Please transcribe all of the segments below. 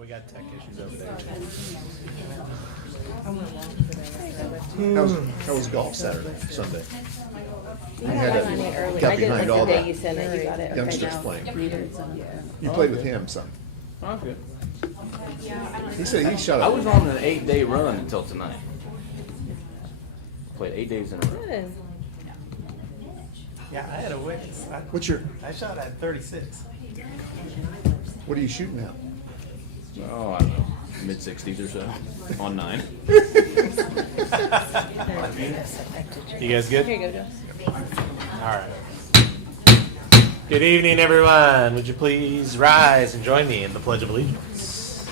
We got tech issues over there. How was golf Saturday, Sunday? You I had got to it early. got I did behind like all the day the you sent it. You got it. Okay, youngsters now. playing. Yeah. You played with him some. Oh, good. He said he shot I a was on an 8-day run until tonight. Played 8 days in a row. Good. Yeah, I had a wicket. What's your I shot at 36. what are you shooting at? Oh, I don't know, mid-60s or so on 9. You guys good? Here you go, Josh. All right. Good evening, everyone. Would you please rise and join me in the Pledge of Allegiance?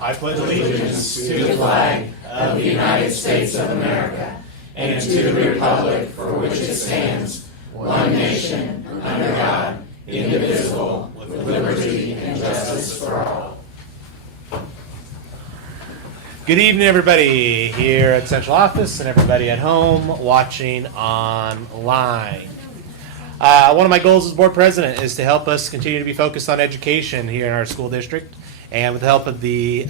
I pledge allegiance to the flag of the United States of America and to the republic for which it stands, one nation, under God, indivisible, with liberty and justice for all. Good evening, everybody here at Central Office and everybody at home watching online. One of my goals as board president is to help us continue to be focused on education here in our school district. And with the help of the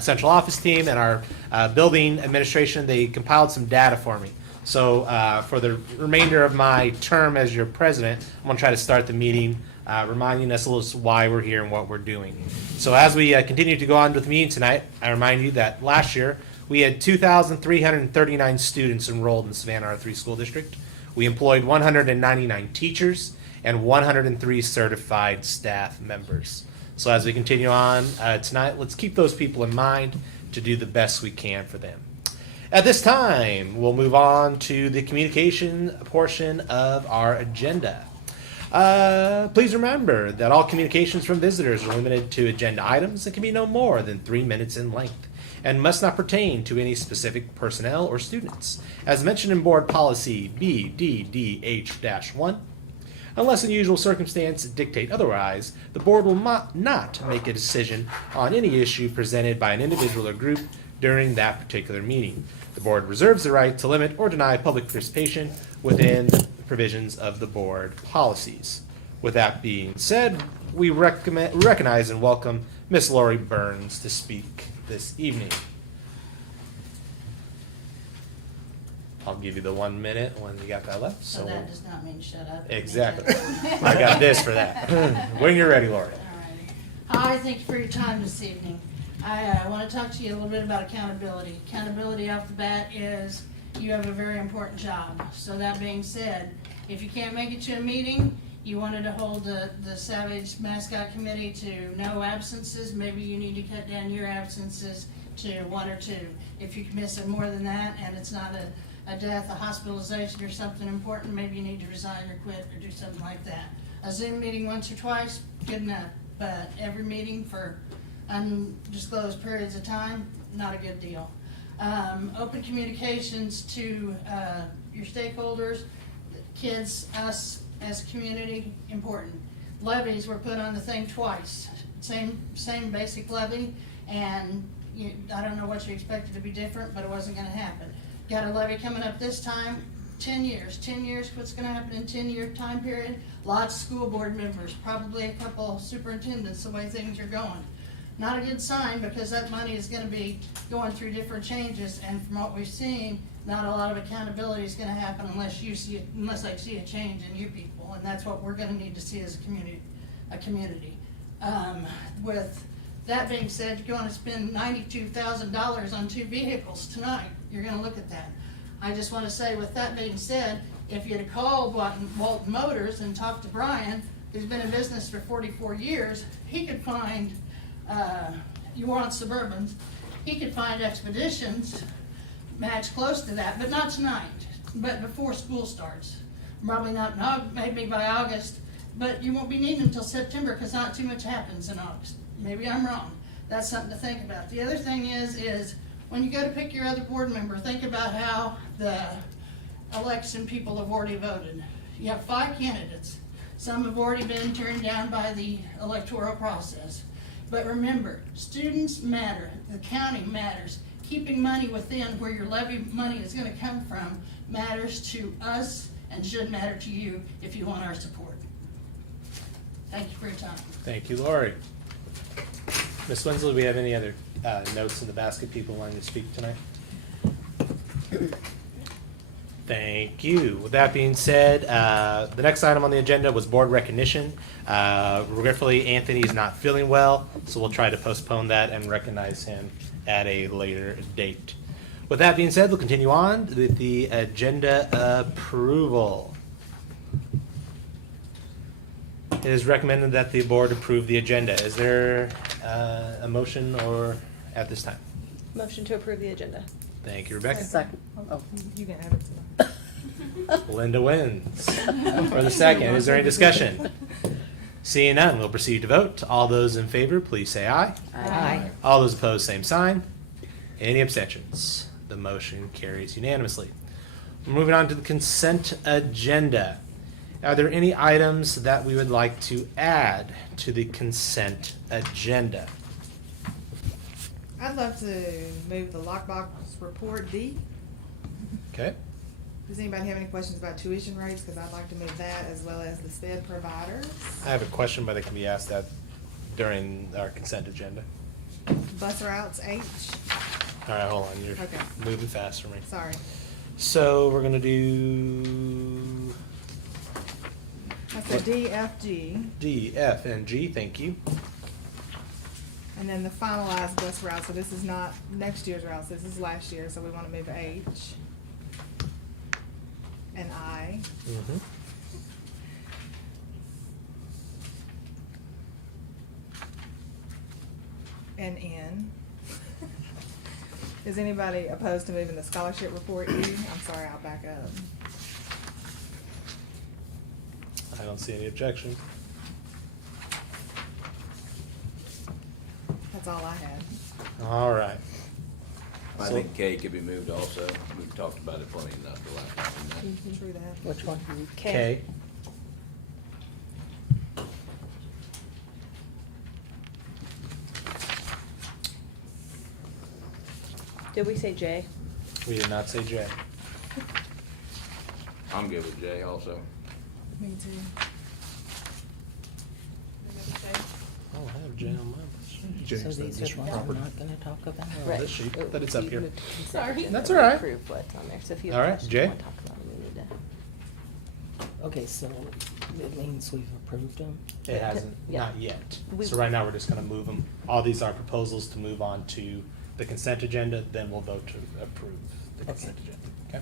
central office team and our building administration, they compiled some data for me. So for the remainder of my term as your president, I'm going to try to start the meeting reminding us a little why we're here and what we're doing. So as we continue to go on with the meeting tonight, I remind you that last year we had 2,339 students enrolled in Savannah R3 School District. We employed 199 teachers and 103 certified staff members. So as we continue on tonight, let's keep those people in mind to do the best we can for them. At this time, we'll move on to the communication portion of our agenda. Please remember that all communications from visitors are limited to agenda items that can be no more than 3 minutes in length and must not pertain to any specific personnel or students. As mentioned in Board Policy BDDH-1, unless unusual circumstances dictate otherwise, the board will not make a decision on any issue presented by an individual or group during that particular meeting. The board reserves the right to limit or deny public participation within the provisions of the board policies. With that being said, we recognize and welcome Miss Lori Burns to speak this evening. I'll give you the 1 minute when you got that left. So that does not mean shut up. Exactly. I got this for that. When you're ready, Lori. Alrighty. Hi, thank you for your time this evening. I want to talk to you a little bit about accountability. Accountability off the bat is you have a very important job. So that being said, if you can't make it to a meeting, you wanted to hold the Savage Mascot Committee to no absences, maybe you need to cut down your absences to 1 or 2. If you miss it more than that and it's not a death, a hospitalization, or something important, maybe you need to resign or quit or do something like that. A Zoom meeting once or twice, good enough, but every meeting for undisclosed periods of time, not a good deal. Open communications to your stakeholders, kids, us as a community, important. Levies were put on the thing twice, same basic levy, and I don't know what you expected to be different, but it wasn't going to happen. Got a levy coming up this time, 10 years. 10 years, what's going to happen in 10-year time period? Lots of school board members, probably a couple superintendents, the way things are going. Not a good sign because that money is going to be going through different changes, and from what we've seen, not a lot of accountability is going to happen unless I see a change in you people, and that's what we're going to need to see as a community. With that being said, you're going to spend $92,000 on 2 vehicles tonight. You're going to look at that. I just want to say, with that being said, if you'd have called Walton Motors and talked to Brian, who's been in business for 44 years, he could find, you want Suburbans, he could find Expeditions match close to that, but not tonight, but before school starts. Probably not, maybe by August, but you won't be needing them until September because not too much happens in August. Maybe I'm wrong. That's something to think about. The other thing is when you go to pick your other board member, think about how the election people have already voted. You have 5 candidates. Some have already been turned down by the electoral process. But remember, students matter. The county matters. Keeping money within where your levy money is going to come from matters to us and should matter to you if you want our support. Thank you for your time. Thank you, Lori. Ms. Winslow, do we have any other notes in the basket people wanting to speak tonight? Thank you. With that being said, the next item on the agenda was board recognition. Regretfully, Anthony is not feeling well, so we'll try to postpone that and recognize him at a later date. With that being said, we'll continue on with the agenda approval. It is recommended that the board approve the agenda. Is there a motion or at this time? Motion to approve the agenda. Thank you, Rebecca. Second. Oh, You can have it. Linda wins for the second. Is there any discussion? Seeing none, we'll proceed to vote. All those in favor, please say aye. Aye. All those opposed, same sign. Any abstentions? The motion carries unanimously. We're moving on to the consent agenda. Are there any items that we would like to add to the consent agenda? I'd love to move the lockbox report D. Okay. Does anybody have any questions about tuition rates? Because I'd like to move that as well as the sped providers. I have a question, but it can be asked that during our consent agenda. Bus routes H. All right, hold on. You're Okay. moving fast for me. Sorry. So we're gonna do That's a D, F, G. D, F, and G. Thank you. And then the finalized bus route. So this is not next year's routes. This is last year. So we want to move H and I. Mm-hmm. And N. Is anybody opposed to moving the scholarship report E? I'm sorry, I'll back up. I don't see any objection. That's all I had. All right. I So- think K could be moved also. We've talked about it plenty enough the last time. True that. Which one? K. Did we say J? We did not say J. I'm good with J also. Me too. Oh, I have J on my James, So the these are district ones we're property. not gonna talk about? Right. This sheet, but it's up here. Sorry. That's all right. Approve what's on there, so if you All have right, questions Jay? you want to talk about them, we need to. Okay, so it means we've approved them? It hasn't, Yeah. not yet. We- So right now, we're just gonna move them. All these are proposals to move on to the consent agenda, then we'll vote to approve the consent agenda, okay?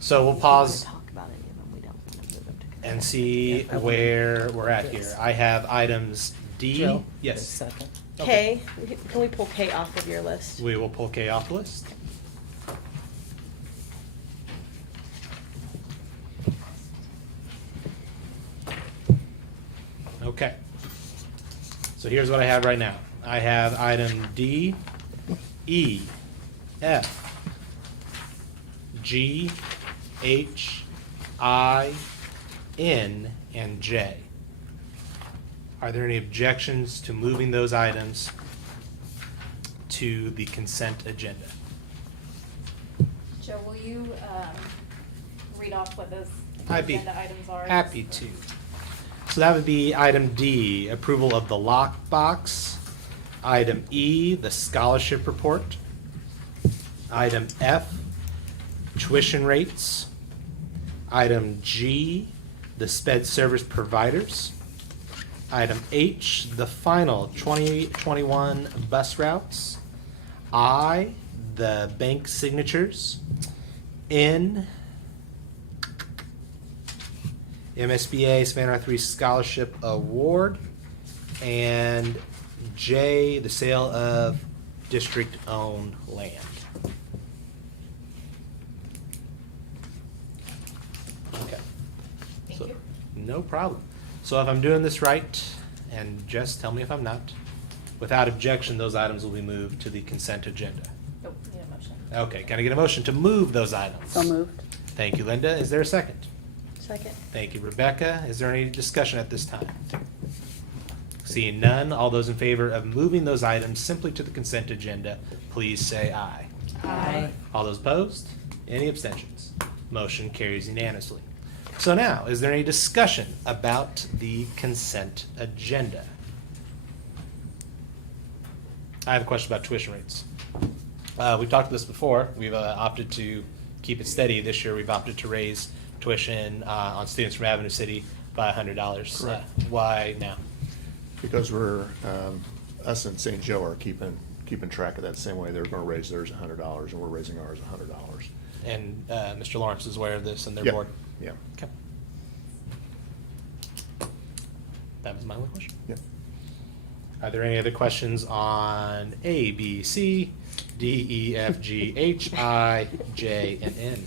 So we'll If we pause wanna talk about any of them, we don't want to move them to. and consent. see Yeah, I where we're at Yes. here. I have items D. Joe? Yes. Second. Okay. K, can we pull K off of your list? We will pull K off the list. Okay. So here's what I have right now. I have item D, E, F, G, H, I, N, and J. Are there any objections to moving those items to the consent agenda? Joe, will you read off what those I'd be agenda items are? happy to. So that would be item D, approval of the lockbox. Item E, the scholarship report. Item F, tuition rates. Item G, the sped service providers. Item H, the final 2021 bus routes. I, the bank signatures. N, MSBA Savannah 3 Scholarship Award. And J, the sale of district-owned land. Okay. Thank So- you. No problem. So if I'm doing this right, and Jess, tell me if I'm not, without objection, those items will be moved to the consent agenda. Oh, need a motion. Okay, can I get a motion to move those items? So moved. Thank you, Linda. Is there a second? Second. Thank you, Rebecca. Is there any discussion at this time? Seeing none, all those in favor of moving those items simply to the consent agenda, please say aye. Aye. All those opposed? Any abstentions? Motion carries unanimously. So now, is there any discussion about the consent agenda? I have a question about tuition rates. We've talked this before. We've opted to keep it steady. This year, we've opted to raise tuition on students from Avenue City by $100. Correct. Why now? Because we're, us and St. Joe are keeping track of that same way. They're gonna raise theirs $100, and we're raising ours $100. And Mr. Lawrence is aware of this and their Yep. board? Yeah, Okay. That was my only question. yep. Are there any other questions on A, B, C, D, E, F, G, H, I, J, and N?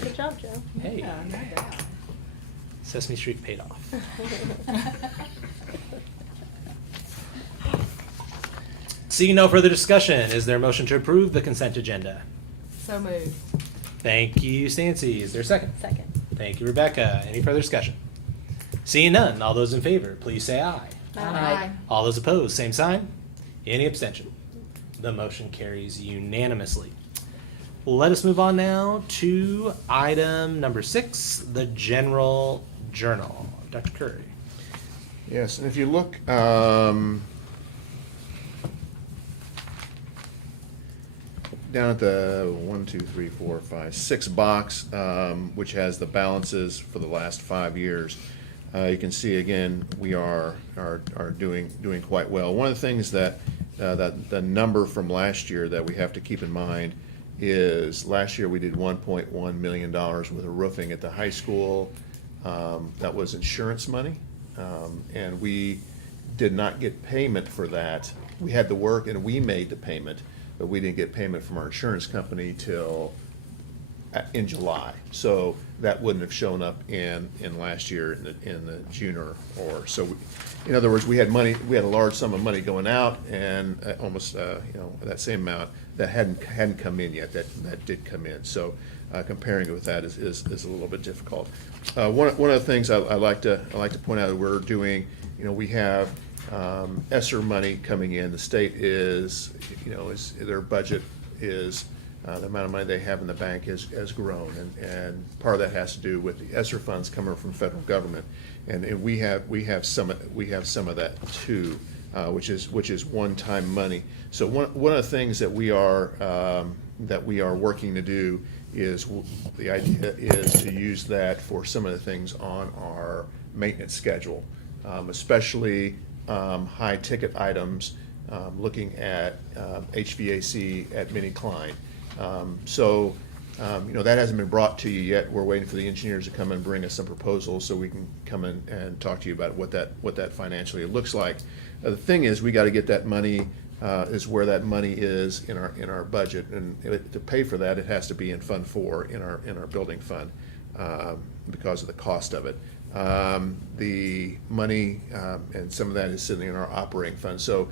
Good job, Joe. Hey, Yeah, no doubt. Sesame Street paid off. Seeing no further discussion, is there a motion to approve the consent agenda? So moved. Thank you, Stancy. Is there a second? Second. Thank you, Rebecca. Any further discussion? Seeing none, all those in favor, please say aye. Aye. All those opposed, same sign. Any abstention? The motion carries unanimously. Let us move on now to item number 6, the General Journal. Dr. Curry. Yes, and if you look, down at the 1, 2, 3, 4, 5, 6 box, which has the balances for the last 5 years, you can see again we are doing quite well. One of the things that the number from last year that we have to keep in mind is last year we did $1.1 million worth of roofing at the high school. That was insurance money, and we did not get payment for that. We had the work and we made the payment, but we didn't get payment from our insurance company till in July. So that wouldn't have shown up in last year in the June or so. In other words, we had a large sum of money going out, and almost that same amount that hadn't come in yet. That did come in. So comparing it with that is a little bit difficult. One of the things I like to point out that we're doing, we have ESSER money coming in. The state is their budget is the amount of money they have in the bank has grown, and part of that has to do with the ESSER funds coming from federal government, and we have some of that too, which is one-time money. So one of the things that we are working to do is the idea is to use that for some of the things on our maintenance schedule, especially high ticket items, looking at HVAC at Minnie Klein. That hasn't been brought to you yet. We're waiting for the engineers to come and bring us some proposals so we can come in and talk to you about what that financially looks like. The thing is, we got to get that money, is where that money is in our budget, and to pay for that, it has to be in Fund 4 in our building fund because of the cost of it. The money and some of that is sitting in our operating fund. So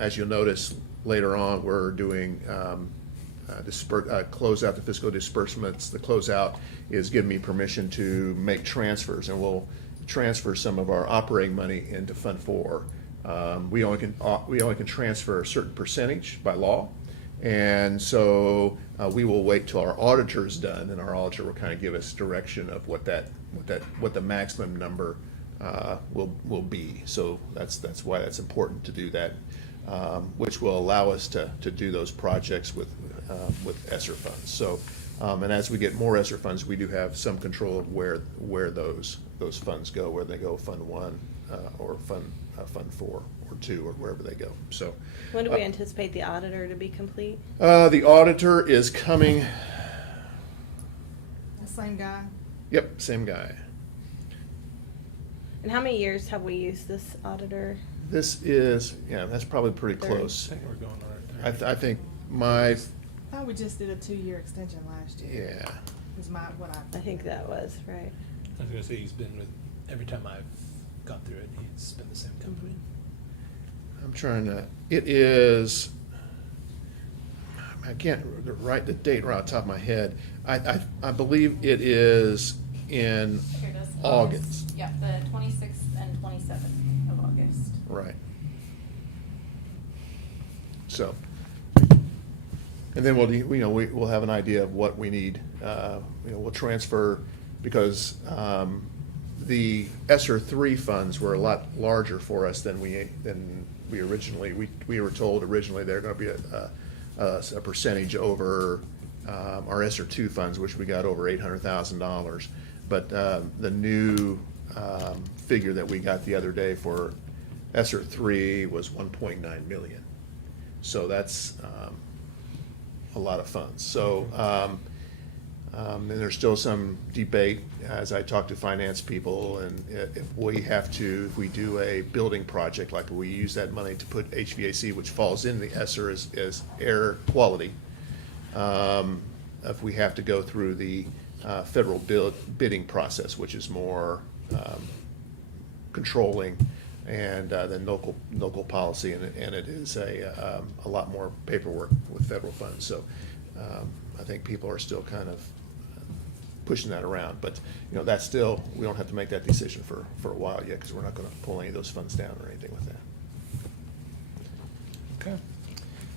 as you'll notice later on, we're doing close out the fiscal disbursements. The closeout is giving me permission to make transfers, and we'll transfer some of our operating money into Fund 4. We only can transfer a certain percentage by law, and so we will wait till our auditor's done, and our auditor will kind of give us direction of what the maximum number will be. So that's why that's important to do that, which will allow us to do those projects with ESSER funds. So, and as we get more ESSER funds, we do have some control of where those funds go, where they go, Fund 1 or Fund 4 or 2 or wherever they go. So, When do we anticipate the auditor to be complete? the auditor is coming. The same guy. Yep, same guy. And how many years have we used this auditor? This is, that's probably pretty Third. close. I think we're going on our third. I think my, I thought we just did a 2-year extension last year. yeah. Is what I I think that was, right. I was gonna say he's been with, every time I've gone through it, he's been the same company. I'm trying to, it is, I can't write the date right off the top of my head. I believe it is in Here it is. August. Yeah, the 26th and 27th of August. Right. So, and then we'll have an idea of what we need. We'll transfer, because the ESSER 3 funds were a lot larger for us than we we were told originally they're gonna be a percentage over our ESSER two funds, which we got over $800,000. But the new figure that we got the other day for ESSER three was 1.9 million. So that's a lot of funds. So, and there's still some debate as I talk to finance people, and if we do a building project, like we use that money to put HVAC, which falls in the ESSER as air quality, if we have to go through the federal bidding process, which is more controlling and then local policy, and it is a lot more paperwork with federal funds. So I think people are still kind of pushing that around, but that's still, we don't have to make that decision for a while yet, because we're not going to pull any of those funds down or anything with that. Okay.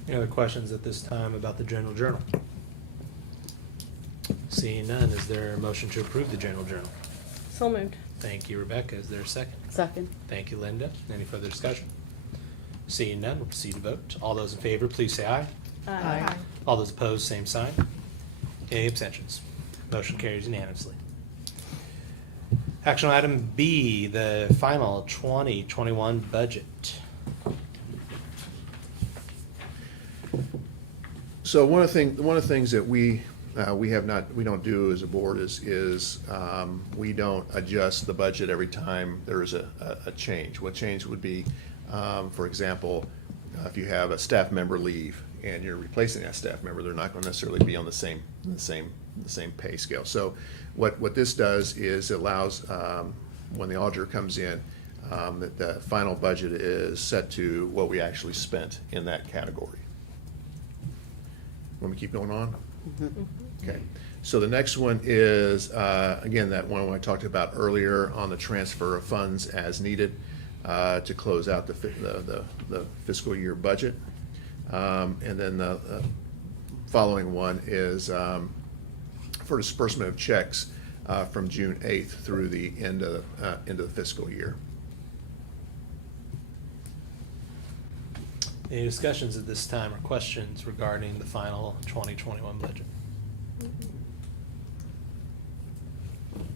Any other questions at this time about the general journal? Seeing none, is there a motion to approve the general journal? So moved. Thank you, Rebecca. Is there a second? Second. Thank you, Linda. Any further discussion? Seeing none, we'll proceed to vote. All those in favor, please say aye. Aye. All those opposed, same sign. Any abstentions? Motion carries unanimously. Action item B, the final 2021 budget. So one of the things that we don't do as a board is we don't adjust the budget every time there is a change. What change would be, for example, if you have a staff member leave and you're replacing that staff member, they're not going to necessarily be on the same pay scale. So what this does is it allows, when the auditor comes in, that the final budget is set to what we actually spent in that category. Want me to keep going on? Okay. So the next one is, again, that one I talked about earlier on the transfer of funds as needed to close out the fiscal year budget. And then the following one is for disbursement of checks from June 8th through the end of the fiscal year. Any discussions at this time or questions regarding the final 2021 budget?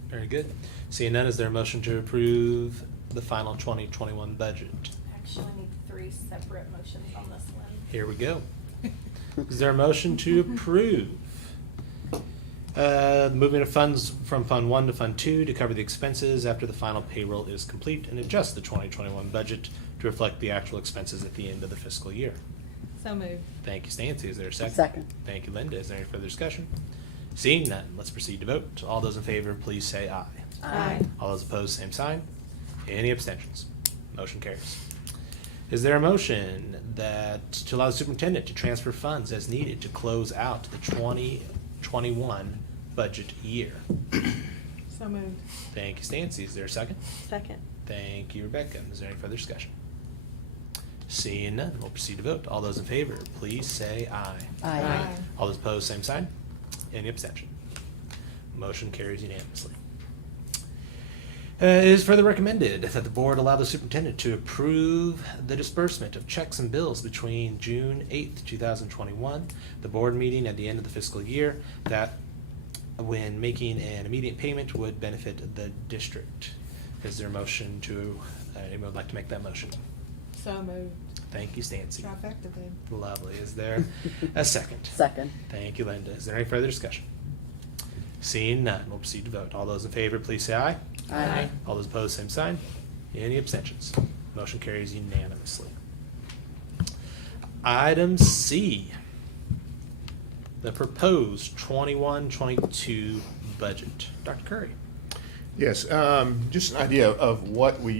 Very good. Seeing none, is there a motion to approve the final 2021 budget? Actually, I need 3 separate motions on this one. Here we go. Is there a motion to approve moving of funds from Fund 1 to Fund 2 to cover the expenses after the final payroll is complete and adjust the 2021 budget to reflect the actual expenses at the end of the fiscal year? So moved. Thank you, Stancy. Is there a second? Second. Thank you, Linda. Is there any further discussion? Seeing none, let's proceed to vote. All those in favor, please say aye. Aye. All those opposed, same sign. Any abstentions? Motion carries. Is there a motion that to allow the superintendent to transfer funds as needed to close out the 2021 budget year? So moved. Thank you, Stancy. Is there a second? Second. Thank you, Rebecca. Is there any further discussion? Seeing none, we'll proceed to vote. All those in favor, please say aye. Aye. All those opposed, same sign. Any abstention? Motion carries unanimously. It is further recommended that the board allow the superintendent to approve the disbursement of checks and bills between June 8th, 2021, the board meeting at the end of the fiscal year, that when making an immediate payment would benefit the district. Is there a motion to, anyone would like to make that motion? So moved. Thank you, Stancy. Trifecta, babe. Lovely. Is there a second? Second. Thank you, Linda. Is there any further discussion? Seeing none, we'll proceed to vote. All those in favor, please say aye. Aye. All those opposed, same sign. Any abstentions? Motion carries unanimously. Item C, the proposed 21-22 budget. Dr. Curry. Yes, just an idea of what was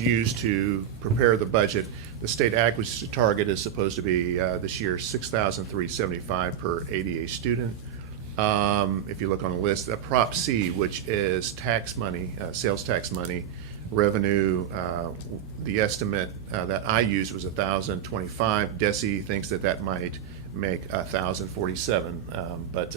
used to prepare the budget. The state acquisition target is supposed to be this year $6,375 per ADA student. If you look on the list, Prop C, which is tax money, sales tax money, revenue, the estimate that I used was $1,025. DESI thinks that might make $1,047. But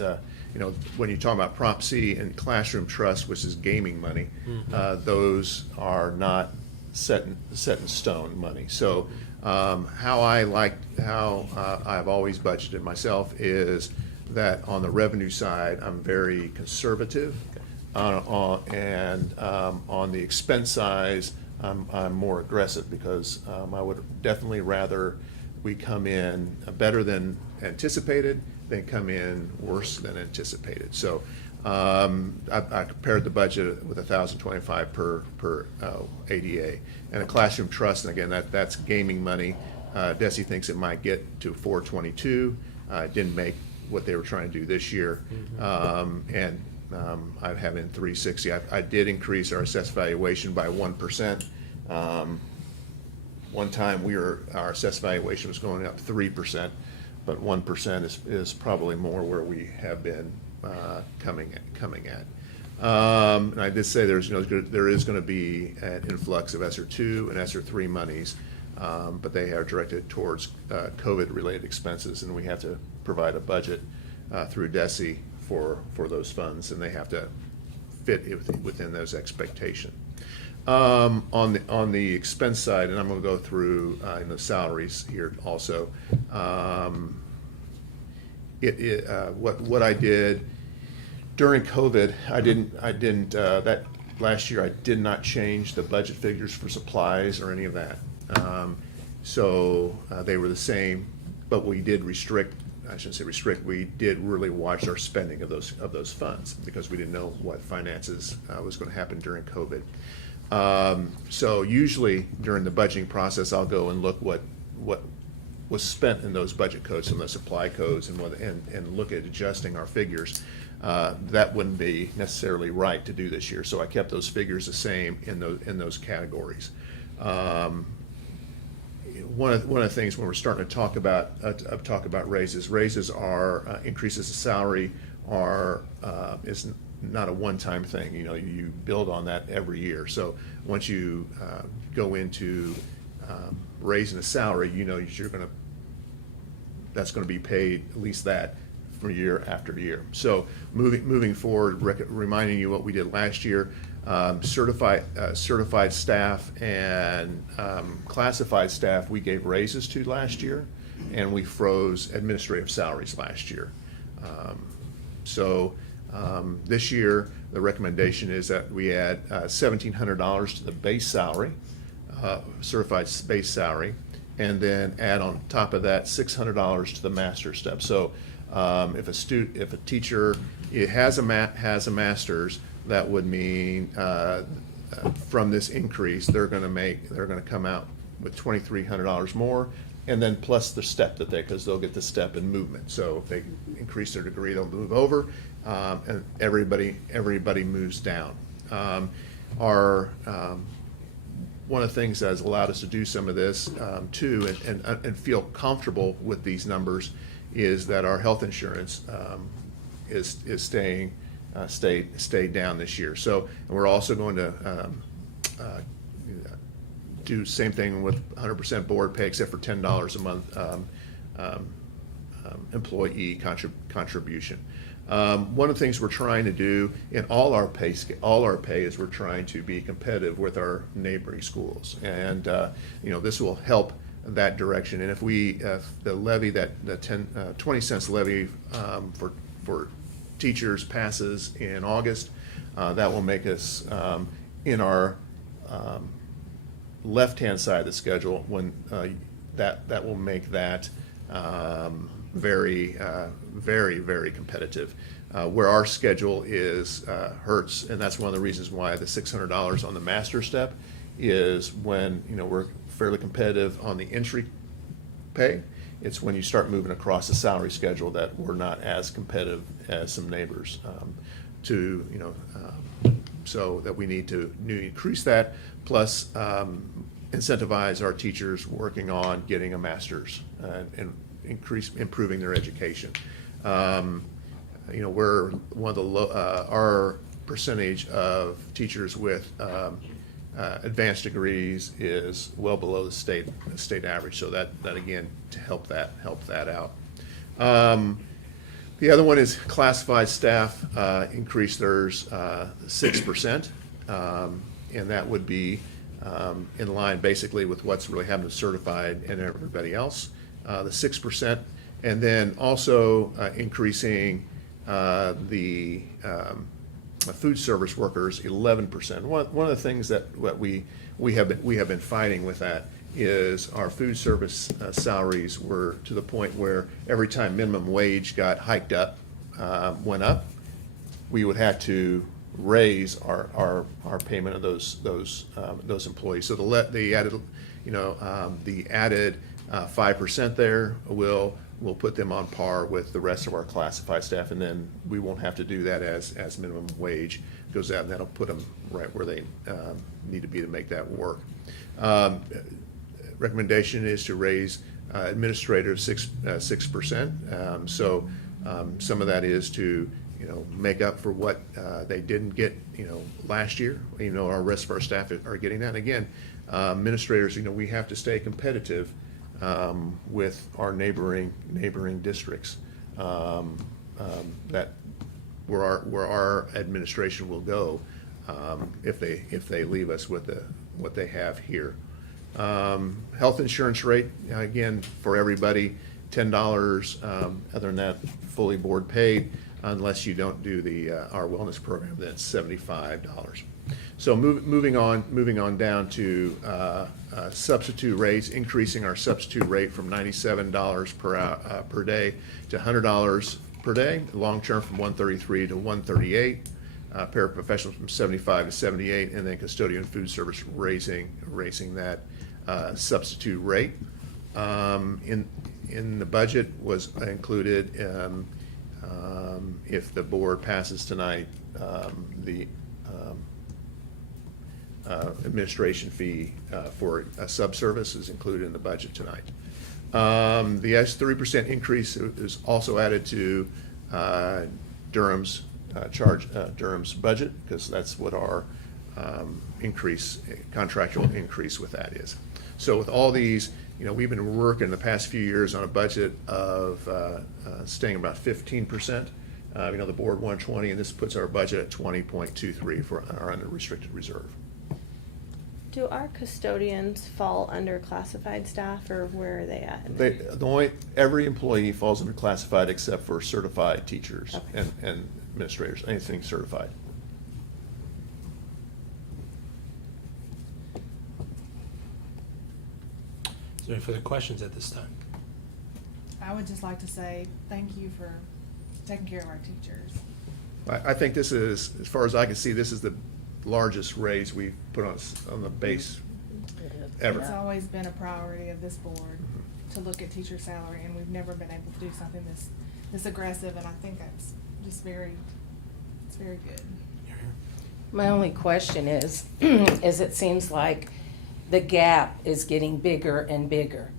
when you talk about Prop C and classroom trust, which is gaming money, those are not set in stone money. So how I've always budgeted myself is that on the revenue side, I'm very conservative. And on the expense side, I'm more aggressive because I would definitely rather we come in better than anticipated than come in worse than anticipated. So I compared the budget with $1,025 per ADA. And a classroom trust, and again, that's gaming money. Desi thinks it might get to $422. It didn't make what they were trying to do this year. I have in $360. I did increase our assessed valuation by 1%. One time our assessed valuation was going up 3%, but 1% is probably more where we have been coming at. And I did say there is going to be an influx of ESSER 2 and ESSER 3 monies, but they are directed towards COVID-related expenses, and we have to provide a budget through DESI for those funds, and they have to fit within those expectations. On the expense side, and I'm going to go through in the salaries here also. What I did during COVID, I didn't that last year I did not change the budget figures for supplies or any of that. So they were the same, but we did restrict. I shouldn't say restrict. We did really watch our spending of those funds because we didn't know what finances was going to happen during COVID. So usually during the budgeting process, I'll go and look what was spent in those budget codes, some of the supply codes, and look at adjusting our figures. That wouldn't be necessarily right to do this year. So I kept those figures the same in those categories. One of the things when we're starting to talk about raises are increases of salary is not a one-time thing. You build on that every year. So once you go into raising a salary, that's going to be paid at least that for year after year. So moving forward, reminding you what we did last year. Certified staff and classified staff we gave raises to last year, and we froze administrative salaries last year. This year the recommendation is that we add $1,700 to the base salary, certified base salary, and then add on top of that $600 to the master step. So if a teacher has a master's, that would mean from this increase they're going to come out with $2,300 more, and then plus the step because they'll get the step and movement. So if they increase their degree, they'll move over, and everybody moves down. One of the things that has allowed us to do some of this too, and feel comfortable with these numbers, is that our health insurance is stayed down this year. So we're also going to do the same thing with 100% board pay, except for $10 a month employee contribution. One of the things we're trying to do in all our pay is we're trying to be competitive with our neighboring schools, and this will help that direction. And if the levy, the 20 cents levy for teachers passes in August, that will make us in our left-hand side of the schedule, when that will make that very, very competitive. Where our schedule hurts, and that's one of the reasons why the $600 on the master step is when we're fairly competitive on the entry pay. It's when you start moving across the salary schedule that we're not as competitive as some neighbors. So that we need to increase that, plus incentivize our teachers working on getting a master's and improving their education. We're one of the our percentage of teachers with advanced degrees is well below the state average. So that again, to help that out. The other one is classified staff increase theirs 6%, and that would be in line basically with what's really happened to certified and everybody else, the 6%. And then also increasing the food service workers 11%. One of the things that we have been fighting with that is our food service salaries were to the point where every time minimum wage got hiked up, went up, we would have to raise our payment of those employees. So the added, the added 5% there will put them on par with the rest of our classified staff, and then we won't have to do that as minimum wage goes out, and that'll put them right where they need to be to make that work. Recommendation is to raise administrative 6%. So some of that is to make up for what they didn't get last year. Our rest of our staff are getting that. And again, administrators, we have to stay competitive with our neighboring districts. That where our administration will go if they leave us with what they have here. Health insurance rate, again, for everybody, $10. Other than that, fully board paid, unless you don't do our wellness program, that's $75. So moving on down to substitute rates, increasing our substitute rate from $97 per day to $100 per day, long-term from $133 to $138, paraprofessionals from $75 to $78, and then custodian food service raising that substitute rate. In the budget was included, if the board passes tonight, the administration fee for a subservice is included in the budget tonight. The 3% increase is also added to Durham's Durham's budget, because that's what our contractual increase with that is. So with all these, we've been working the past few years on a budget of staying about 15%. The board 120, and this puts our budget at 20.23 for our unrestricted reserve. Do our custodians fall under classified staff, or where are they at? Every employee falls under classified except for certified teachers Okay. and administrators, anything certified. Is there any further questions at this time? I would just like to say thank you for taking care of our teachers. I think this is, as far as I can see, this is the largest raise we've put on the base ever. It's always been a priority of this board to look at teacher salary, and we've never been able to do something this aggressive, and I think that's just very good. My only question is it seems like the gap is getting bigger and bigger.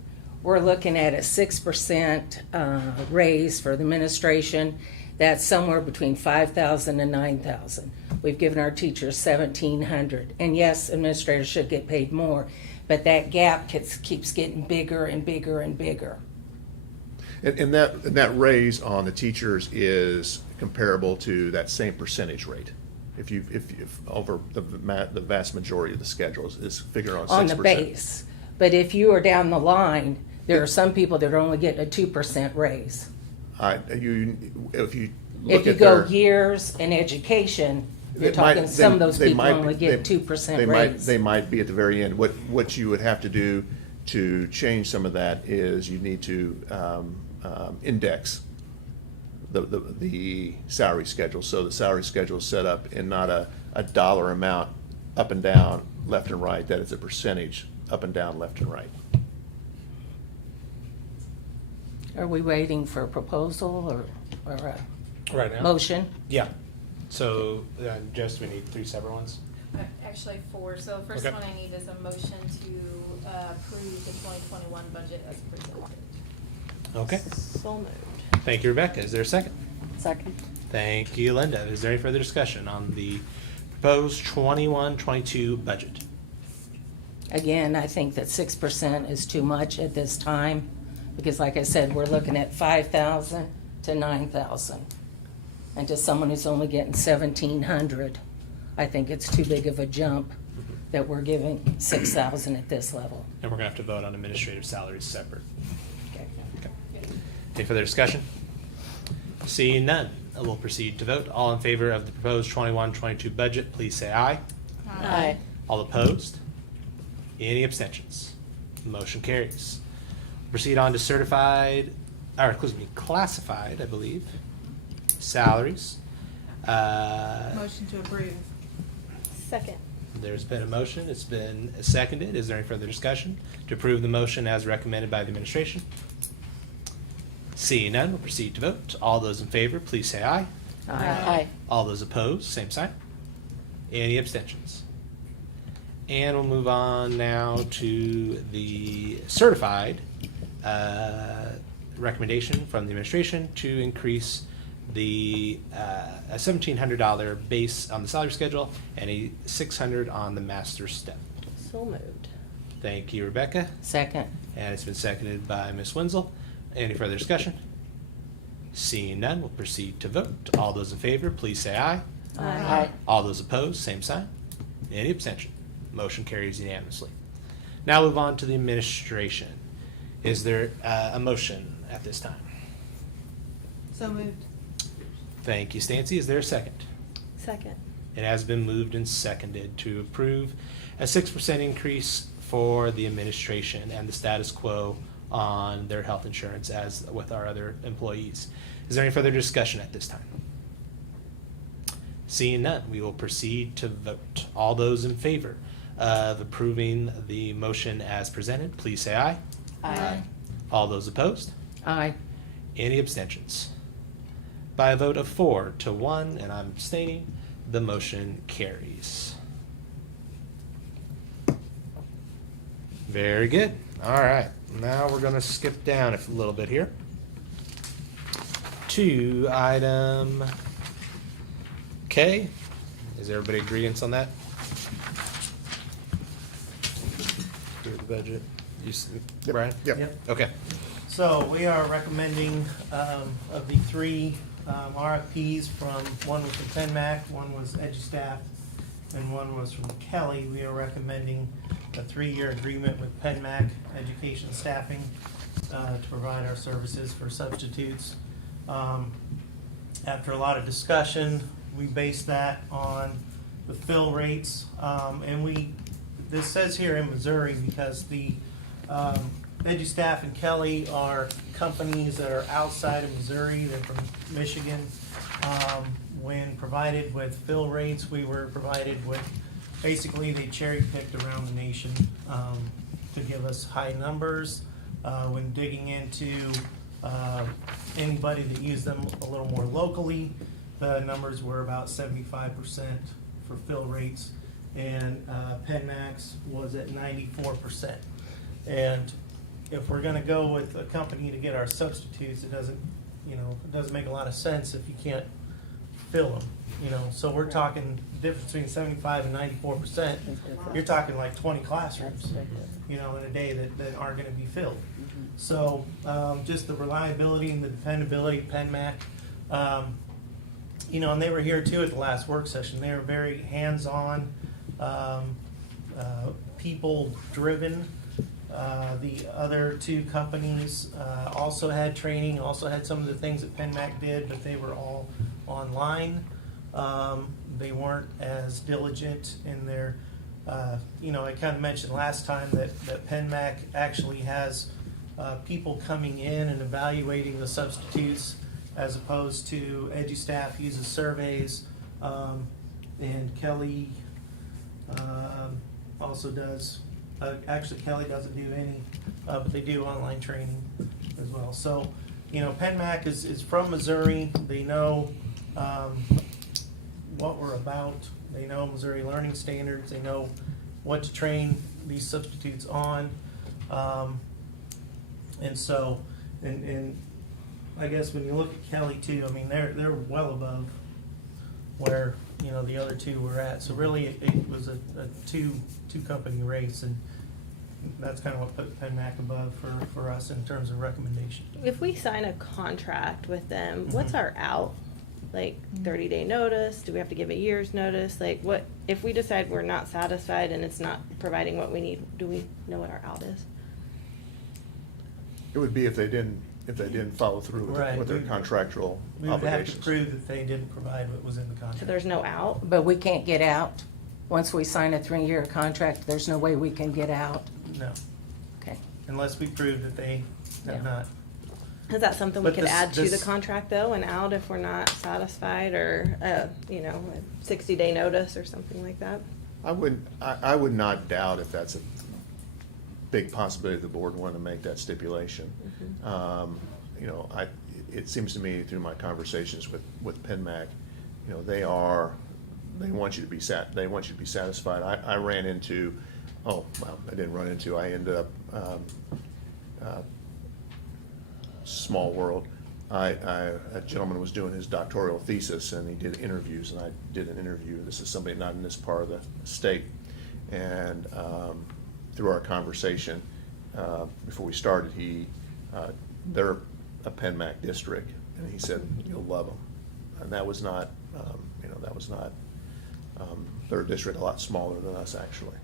We're looking at a 6% raise for the administration. That's somewhere between $5,000 and $9,000. We've given our teachers $1,700. And yes, administrators should get paid more, but that gap keeps getting bigger and bigger and bigger. And that raise on the teachers is comparable to that same percentage rate. If over the vast majority of the schedules is figure on 6%. On the base. But if you are down the line, there are some people that are only getting a 2% raise. If you If look you at go their, years in education, you're It might- talking some of those they people might only be- get they- 2% raise. They might be at the very end. What you would have to do to change some of that is you need to index the salary schedule. So the salary schedule is set up in not a dollar amount up and down, left and right, that it's a percentage up and down, left and right. Are we waiting for a proposal or a Right now? motion? Yeah. So, Jess, we need 3 separate ones? Actually, 4. So the first Okay. one I need is a motion to approve the 2021 budget as presented. Okay. So moved. Thank you, Rebecca. Is there a second? Second. Thank you, Linda. Is there any further discussion on the proposed 21-22 budget? Again, I think that 6% is too much at this time, because like I said, we're looking at 5,000 to 9,000. And to someone who's only getting 1,700, I think it's too big of a jump that we're giving 6,000 at this level. And we're gonna have to vote on administrative salaries separate. Okay. Any further discussion? Seeing none, we'll proceed to vote. All in favor of the proposed 21-22 budget, please say aye. Aye. All opposed? Any abstentions? Motion carries. Proceed on to classified, I believe, salaries. Motion to approve. Second. There's been a motion, it's been seconded. Is there any further discussion to approve the motion as recommended by the administration? Seeing none, we'll proceed to vote. All those in favor, please say aye. Aye. All those opposed, same sign. Any abstentions? And we'll move on now to the certified recommendation from the administration to increase the a $1,700 base on the salary schedule and a $600 on the master step. So moved. Thank you, Rebecca. Second. And it's been seconded by Ms. Wenzel. Any further discussion? Seeing none, we'll proceed to vote. All those in favor, please say aye. Aye. All those opposed, same sign. Any abstention? Motion carries unanimously. Now move on to the administration. Is there a motion at this time? So moved. Thank you, Stancy. Is there a second? Second. It has been moved and seconded to approve a 6% increase for the administration and the status quo on their health insurance as with our other employees. Is there any further discussion at this time? Seeing none, we will proceed to vote. All those in favor of approving the motion as presented, please say aye. Aye. All those opposed? Aye. Any abstentions? By a vote of 4-1, and I'm abstaining, the motion carries. Very good. All right. Now we're going to skip down a little bit here to item K. Is everybody agreeing on that? Approve the budget. Brian? Yep. Okay. So we are recommending, of the three RFPs from, one was from PenMac, one was EduStaff, and one was from Kelly. We are recommending a 3-year agreement with PenMac Education Staffing to provide our services for substitutes. After a lot of discussion, we based that on the fill rates, and this says here in Missouri because the EduStaff and Kelly are companies that are outside of Missouri. They're from Michigan. When provided with fill rates, we were provided with, basically they cherry picked around the nation to give us high numbers. When digging into anybody that used them a little more locally, the numbers were about 75% for fill rates, and PenMax was at 94%. And if we're gonna go with a company to get our substitutes, it doesn't make a lot of sense if you can't fill them, So we're talking difference between 75 and 94%. You're talking like 20 classrooms, in a day that aren't gonna be filled. So, just the reliability and the dependability of PenMac, and they were here too at the last work session. They were very hands-on, people-driven. The other two companies also had training, also had some of the things that PenMac did, but they were all online. They weren't as diligent in their, I kind of mentioned last time that PenMac actually has people coming in and evaluating the substitutes as opposed to EduStaff uses surveys, and Kelly also does. Actually, Kelly doesn't do any, but they do online training as well. So, PenMac is from Missouri. They know what we're about. They know Missouri learning standards. They know what to train these substitutes on. And so, and I guess when you look at Kelly too, they're well above where the other two were at. So really, it was a two company race, and that's kind of what put PenMac above for us in terms of recommendation. If we sign a contract with them, what's our out? Like 30-day notice? Do we have to give a year's notice? Like what, if we decide we're not satisfied and it's not providing what we need, do we know what our out is? It would be if they didn't follow through Right. with their contractual We would have to obligations. prove that they didn't provide what was in the contract. So there's no out? But we can't get out. Once we sign a 3-year contract, there's no way we can get out. No, Okay. unless we prove that they Yeah. have not. Is that something we But could this- add to the this- contract though, and out if we're not satisfied, or, you know, a 60-day notice or something like that? I would not doubt if that's a big possibility the board wanted to make that stipulation. You know, it seems to me through my conversations with PenMac, you know, they want you to be satisfied. I ran into, I ended up, small world. A gentleman was doing his doctoral thesis and he did interviews, and I did an interview. This is somebody not in this part of the state. And through our conversation, before we started, they're a PenMac district, and he said, "You'll love them." And that was not, they're a district a lot smaller than us, actually.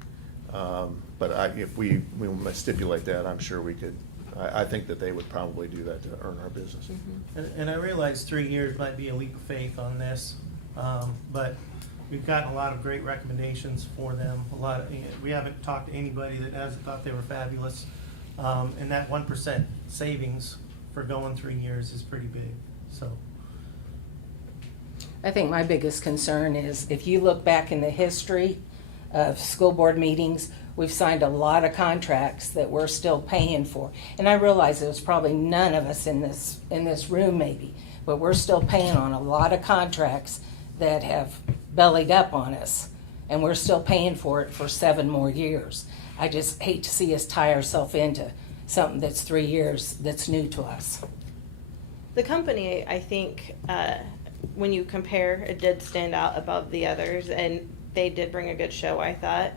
But if we must stipulate that, I'm sure we could. I think that they would probably do that to earn our business. And I realize 3 years might be a leap of faith on this, but we've gotten a lot of great recommendations for them. We haven't talked to anybody that hasn't thought they were fabulous. And that 1% savings for going 3 years is pretty big, so. I think my biggest concern is if you look back in the history of school board meetings, we've signed a lot of contracts that we're still paying for. And I realize there's probably none of us in this room maybe, but we're still paying on a lot of contracts that have bellied up on us. And we're still paying for it for 7 more years. I just hate to see us tie ourselves into something that's 3 years that's new to us. The company, I think, when you compare, it did stand out above the others, and they did bring a good show, I thought.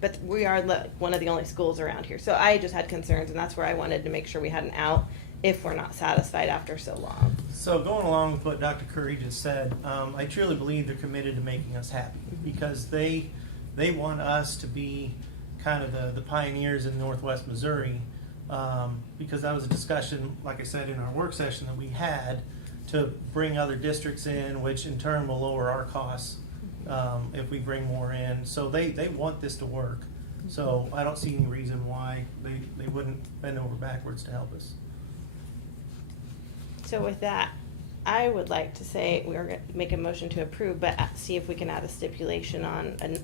But we are one of the only schools around here, so I just had concerns, and that's where I wanted to make sure we had an out if we're not satisfied after so long. So going along with what Dr. Curry just said, I truly believe they're committed to making us happy, because they want us to be kind of the pioneers in Northwest Missouri, because that was a discussion, like I said, in our work session that we had, to bring other districts in, which in turn will lower our costs if we bring more in. So they want this to work. So I don't see any reason why they wouldn't bend over backwards to help us. So with that, I would like to say we're going to make a motion to approve, but see if we can add a stipulation on a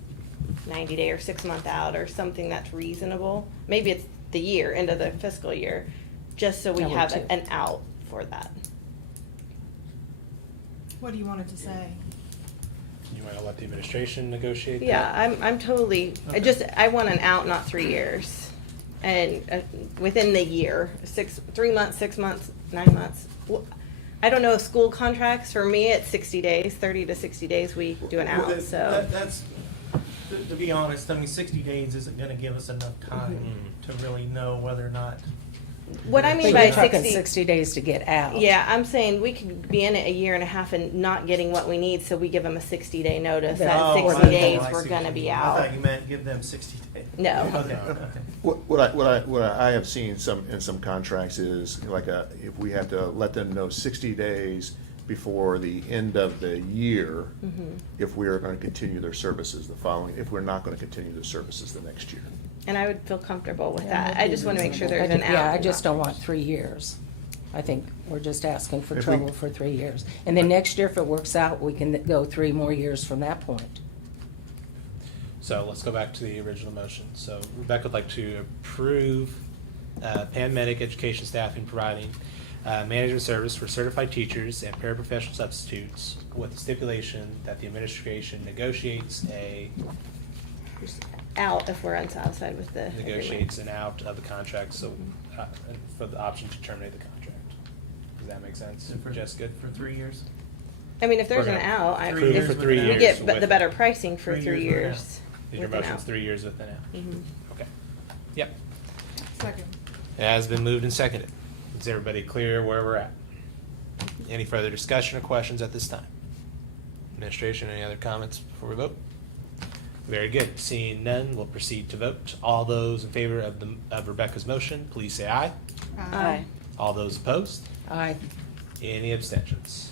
90-day or 6-month out or something that's reasonable. Maybe it's the year, end of the fiscal year, just so we I would have too. an out for that. What do you want it to say? You want to let the administration negotiate that? Yeah, I'm totally, Okay. I want an out, not 3 years. And within the year, 3 months, 6 months, 9 months. I don't know, school contracts, for me, it's 60 days, 30 to 60 days we do an Well, out, that- so. That's, to be honest, I mean, 60 days isn't gonna give us enough time to really know whether or not. What I But mean by you're talking 60. 60 days to get out. Yeah, I'm saying we could be in it a year and a half and not getting what we need, so we give them a 60-day notice. That Oh, 60 I- days, I we're see gonna what you be mean. I out. thought you meant give them 60 days. No. Okay, okay. What I have seen in some contracts is if we have to let them know 60 days before the end of the year, if we are going to continue their services if we're not going to continue their services the next year. And I would feel comfortable with Yeah, that. I just want to make sure there's I an think- out. Yeah, I and just not- don't want 3 years. I think we're just asking for If we- trouble for 3 years. And then next year, if it works out, we can go 3 more years from that point. So let's go back to the original motion. So Rebecca would like to approve paramedic education staffing providing management service for certified teachers and paraprofessional substitutes with the stipulation that the administration negotiates Out if we're unsatisfied with the agreement. negotiates an out of the contract, so for the option to terminate the contract. Does that make sense? For- Just good? For 3 years? I mean, if there's We're an gonna out, Three years for with 3 an years. we get with- the better pricing for 3 3 years with an years. Is your with an motion's out. 3 years with an out? Mhm. Okay. Yep. Second. It has been moved and seconded. Is everybody clear where we're at? Any further discussion or questions at this time? Administration, any other comments before we vote? Very good. Seeing none, we'll proceed to vote. All those in favor of Rebecca's motion, please say aye. Aye. All those opposed? Aye. Any abstentions?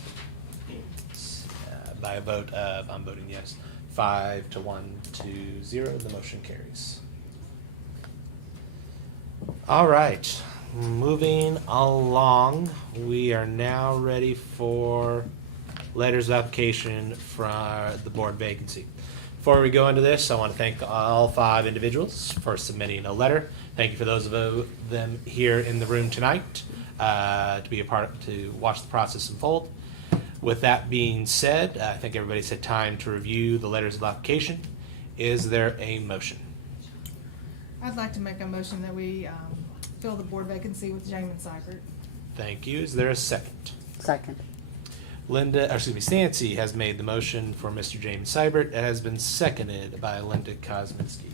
By a vote of, I'm voting yes, 5 to 1 to 0, the motion carries. All right, moving along, we are now ready for letters of application for the board vacancy. Before we go into this, I want to thank all 5 individuals for submitting a letter. Thank you for those of them here in the room tonight to be a part, to watch the process unfold. With that being said, I think everybody's had time to review the letters of application. Is there a motion? I'd like to make a motion that we fill the board vacancy with Jamin Seibert. Thank you. Is there a second? Second. Stancy has made the motion for Mr. James Seibert. It has been seconded by Linda Kosminski.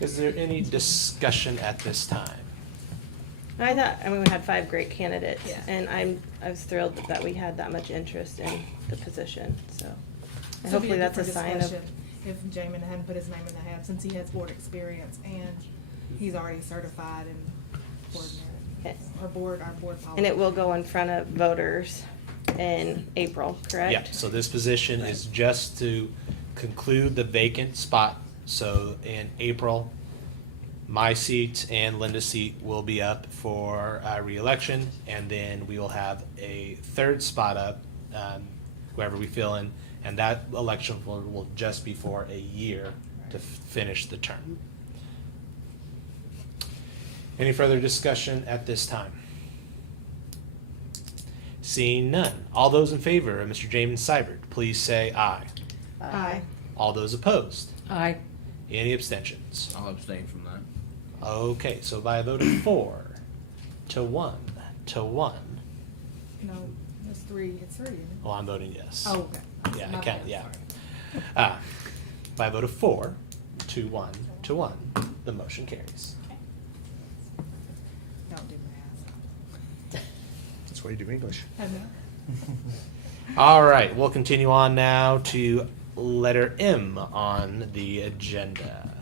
Is there any discussion at this time? I mean, we had 5 great candidates, Yeah. and I was thrilled that we had that much interest in the position, so. So And it'd be hopefully that's a different sign of, discussion If Jamin hadn't put his name in the hat, since he has board experience and he's already certified in board merit. Our board policy. and it will go in front of voters in April, correct? Yeah, so this position is just to conclude the vacant spot. So in April, my seat and Linda's seat will be up for re-election, and then we will have a 3rd spot up, whoever we fill in, and that election will just be for a year to finish the term. Any further discussion at this time? Seeing none. All those in favor of Mr. Jamin Seibert, please say aye. Aye. All those opposed? Aye. Any abstentions? I'll abstain from that. Okay, so by a vote of 4 to 1 to 1. No, it's 3, it's 3, isn't it? Well, I'm voting yes. Oh, okay. Yeah, My I can't, bad, yeah. sorry. By a vote of 4 to 1 to 1, the motion carries. Don't do math. That's why you do English. I know. All right, we'll continue on now to letter M on the agenda,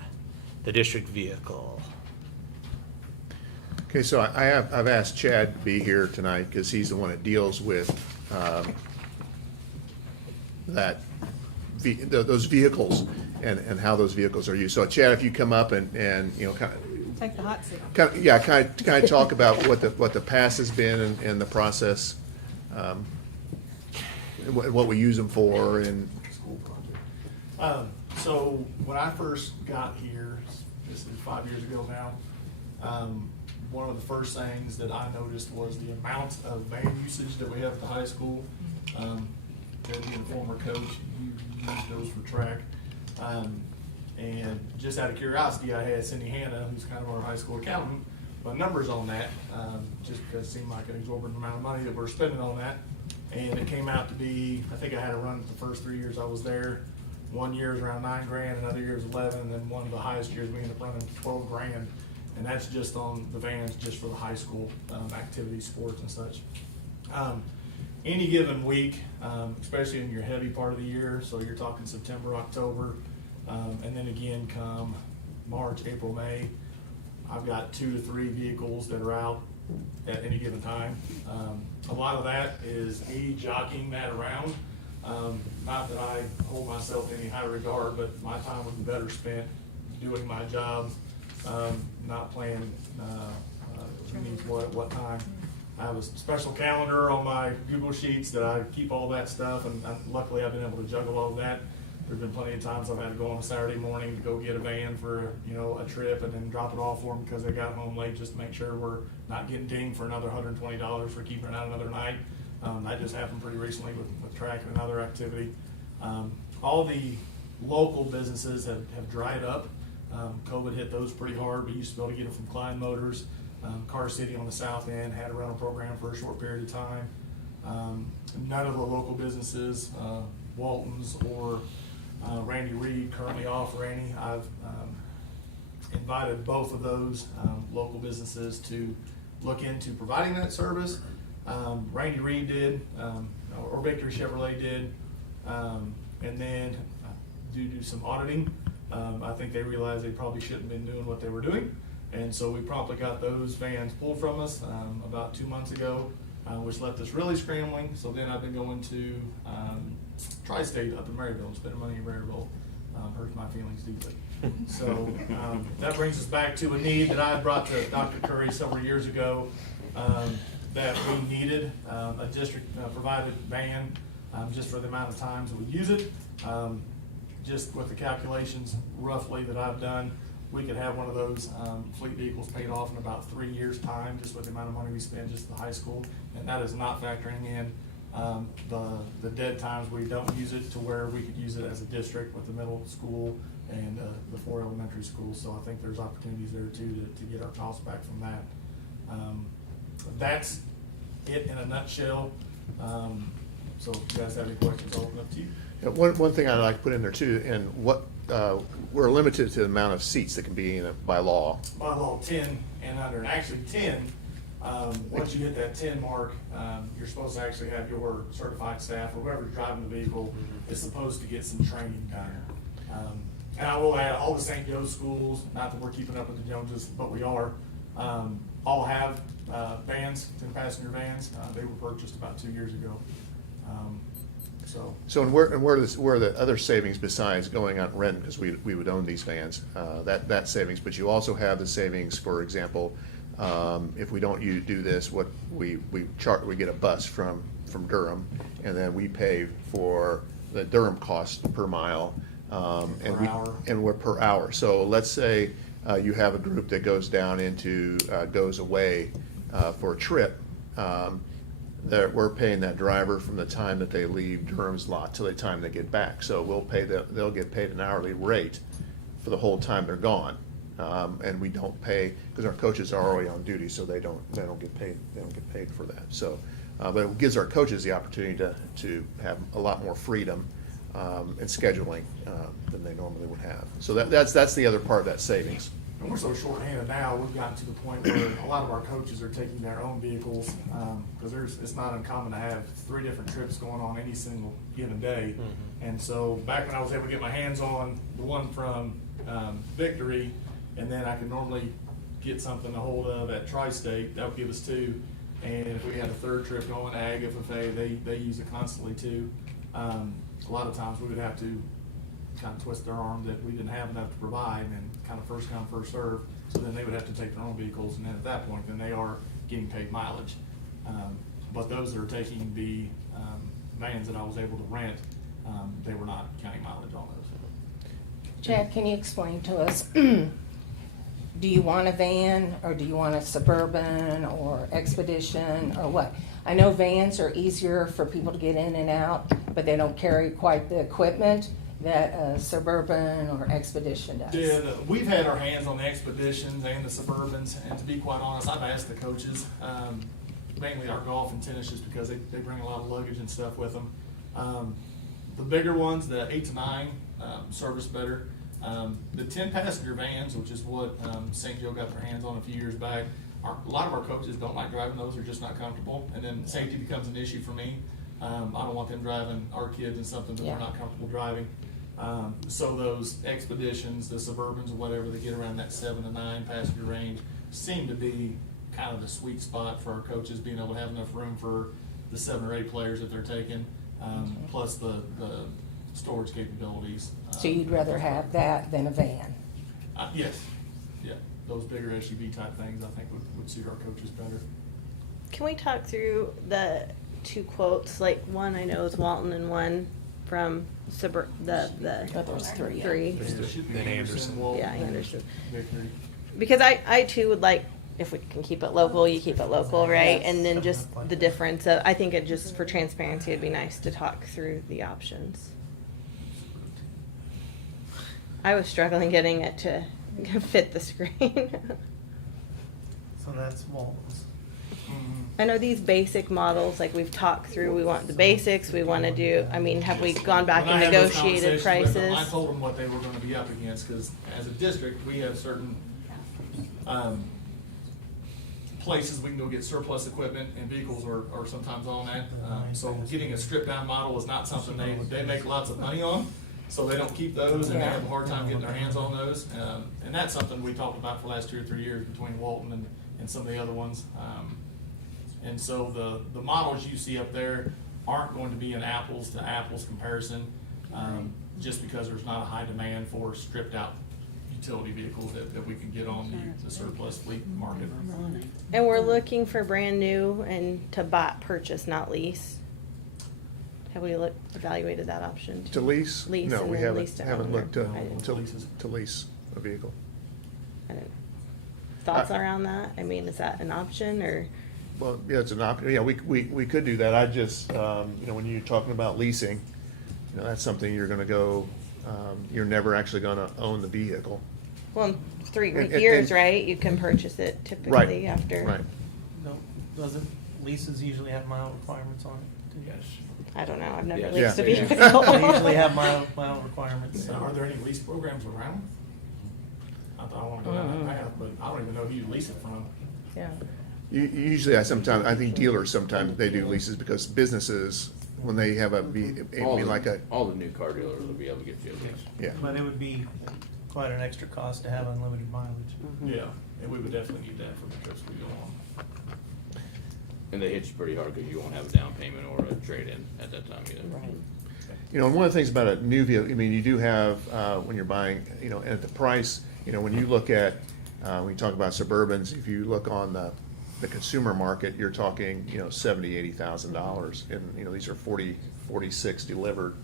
the district vehicle. Okay, so I've asked Chad to be here tonight because he's the one that deals with those vehicles and how those vehicles are used. So Chad, if you come up and you know, kind of, Take the hot seat. kind of talk about what the past has been and the process, and what we use them for, and So when I first got here, this is 5 years ago now, one of the first things that I noticed was the amount of van usage that we have at the high school. Being a former coach, you use those for track. And just out of curiosity, I had Cindy Hanna, who's kind of our high school accountant, put numbers on that, just because it seemed like an exorbitant amount of money that we're spending on that. And it came out to be, I think I had a run the first 3 years I was there. 1 year is around $9,000, another year is 11, and then one of the highest years we ended up running $12,000. And that's just on the vans, just for the high school activities, sports and such. Any given week, especially in your heavy part of the year, so you're talking September, October, and then again come March, April, May, I've got 2 to 3 vehicles that are out at any given time. A lot of that is me jockeying that around. Not that I hold myself in any high regard, but my time would be better spent doing my job, not playing who needs what time. I have a special calendar on my Google Sheets that I keep all that stuff, and luckily I've been able to juggle all of that. There's been plenty of times I've had to go on a Saturday morning to go get a van for, you know, a trip and then drop it off for them because they got home late, just to make sure we're not getting dinged for another $120 for keeping it out another night. That just happened pretty recently with track and another activity. All the local businesses have dried up. COVID hit those pretty hard. We used to be able to get them from Klein Motors. Car City on the south end had a rental program for a short period of time. None of the local businesses, Walton's or Randy Reed, currently offer any. I've invited both of those local businesses to look into providing that service. Randy Reed did, or Victory Chevrolet did, And then due to some auditing, I think they realized they probably shouldn't have been doing what they were doing. And so we promptly got those vans pulled from us about 2 months ago, which left us really scrambling. So then I've been going to Tri-State up in Maryville, spending money in Maryville. Hurts my feelings deeply. So that brings us back to a need that I brought to Dr. Curry several years ago, that we needed a district provided van just for the amount of times that we use it. Just with the calculations roughly that I've done, we could have one of those fleet vehicles paid off in about 3 years' time, just with the amount of money we spend just at the high school. And that is not factoring in the dead times we don't use it, to where we could use it as a district with the middle school and the 4 elementary schools. So I think there's opportunities there too to get our costs back from that. That's it in a nutshell. So if you guys have any questions, I'll open up to you. Yeah, one thing I'd like to put in there too, and what, we're limited to the amount of seats that can be in it by law. By law, 10 and under, and actually 10, once you hit that 10 mark, you're supposed to actually have your certified staff, or whoever's driving the vehicle is supposed to get some training done. And I will add, all the St. Joe's schools, not that we're keeping up with the Joneses, but we are, all have vans, 10-passenger vans. They were purchased about 2 years ago. So and where are the other savings besides going out and renting, because we would own these vans, that savings, but you also have the savings, for example, if we don't do this, what we get a bus from Durham, and then we pay for the Durham cost per mile, and we're per hour. So let's say you have a group that goes down goes away for a trip. That we're paying that driver from the time that they leave Durham's lot till the time they get back. So they'll get paid an hourly rate for the whole time they're gone. And we don't pay, because our coaches are already on duty, so they don't get paid for that. So, but it gives our coaches the opportunity to have a lot more freedom in scheduling than they normally would have. So that's the other part of that savings. And we're so short-handed now, we've gotten to the point where a lot of our coaches are taking their own vehicles, because it's not uncommon to have 3 different trips going on any single given day. Mm-hmm. And so back when I was able to get my hands on the one from Victory, and then I could normally get something to hold of at Tri-State, that would give us 2. And if we had a 3rd trip going, Ag, FFA, they use it constantly too. A lot of times we would have to kind of twist their arm that we didn't have enough to provide, and kind of first come, first serve. So then they would have to take their own vehicles, and then at that point, then they are getting paid mileage. But those that are taking the vans that I was able to rent, they were not counting mileage on those. Chad, can you explain to us, do you want a van, or do you want a Suburban or Expedition, or what? I know vans are easier for people to get in and out, but they don't carry quite the equipment that a Suburban or Expedition does. Yeah, we've had our hands on the Expeditions and the Suburbans, and to be quite honest, I've asked the coaches, mainly our golf and tennis, just because they bring a lot of luggage and stuff with them. The bigger ones, the 8 to 9, service better. The 10-passenger vans, which is what St. Joe got their hands on a few years back, a lot of our coaches don't like driving those; they're just not comfortable, and then safety becomes an issue for me. I don't want them driving our kids in something that they're not comfortable driving. So those Expeditions, the Suburbans, or whatever, that get around that 7 to 9 passenger range seem to be kind of the sweet spot for our coaches, being able to have enough room for the 7 or 8 players that they're taking, plus the storage capabilities. So you'd rather have that than a van? Yes. Yeah. Those bigger SUV type things, I think, would suit our coaches better. Can we talk through the 2 quotes? Like, one I know is Walton, and one from there's 3. Then Anderson. Walton, Yeah, Anderson. Victory. Because I too would like, if we can keep it local, you keep it local, right? And then just the difference of, I think it just, for transparency, it'd be nice to talk through the options. I was struggling getting it to fit the screen. So that's Walton's. I know these basic models, like we've talked through, we want the basics, we want to do, I mean, have we gone back When and I had those negotiated conversations with them, prices? I told them what they were gonna be up against, because as a district, we have certain places we can go get surplus equipment, and vehicles are sometimes on that. So getting a stripped down model is not something they make lots of money on, so they don't keep those, and they have a hard time getting their hands on those. And that's something we talked about for the last 2 or 3 years between Walton and some of the other ones. And so the models you see up there aren't going to be an apples to apples comparison, just because there's not a high demand for stripped out utility vehicles that we can get on the surplus fleet market. And we're looking for brand new and to purchase, not lease. Have we evaluated that option? To lease? Lease No, and we then lease to haven't own. looked I didn't- to lease a vehicle. I don't- Thoughts around that? I mean, is that an option or? Well, yeah, it's an option. Yeah, we could do that. I just, when you're talking about leasing, that's something you're gonna go, you're never actually gonna own the vehicle. Well, in 3 And- years, and- right? You can purchase it typically Right, after. right. No, doesn't leases usually have mile requirements on it? Yes. I don't know. I've never Yeah. leased a Yeah. vehicle. They usually have mile requirements. Now, are there any lease programs around? I thought I wanna go down that path, but I don't even know who you lease it from. Yeah. Usually, I think dealers sometimes, they do leases because businesses, when they have All the new car dealers will be able to get you a lease. yeah. But it would be quite an extra cost to have unlimited mileage. Yeah, and we would definitely need that for the trips we go on. And they hit you pretty hard because you won't have a down payment or a trade-in at that time either. And one of the things about a new vehicle, I mean, you do have, when you're buying, and at the price, when you look at, when you talk about Suburbans, if you look on the consumer market, you're talking, $70,000, $80,000, and, these are 46 delivered.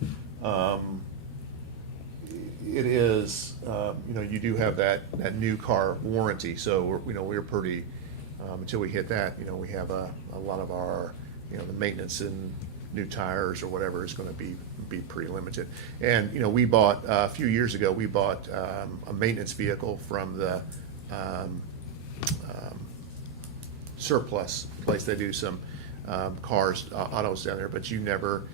It is, you do have that new car warranty, so we're pretty, until we hit that, we have a lot of our, the maintenance and new tires or whatever is gonna be pretty limited. And, we bought, a few years ago, we bought, a maintenance vehicle from the, surplus place. They do some, cars, autos down there, but you never,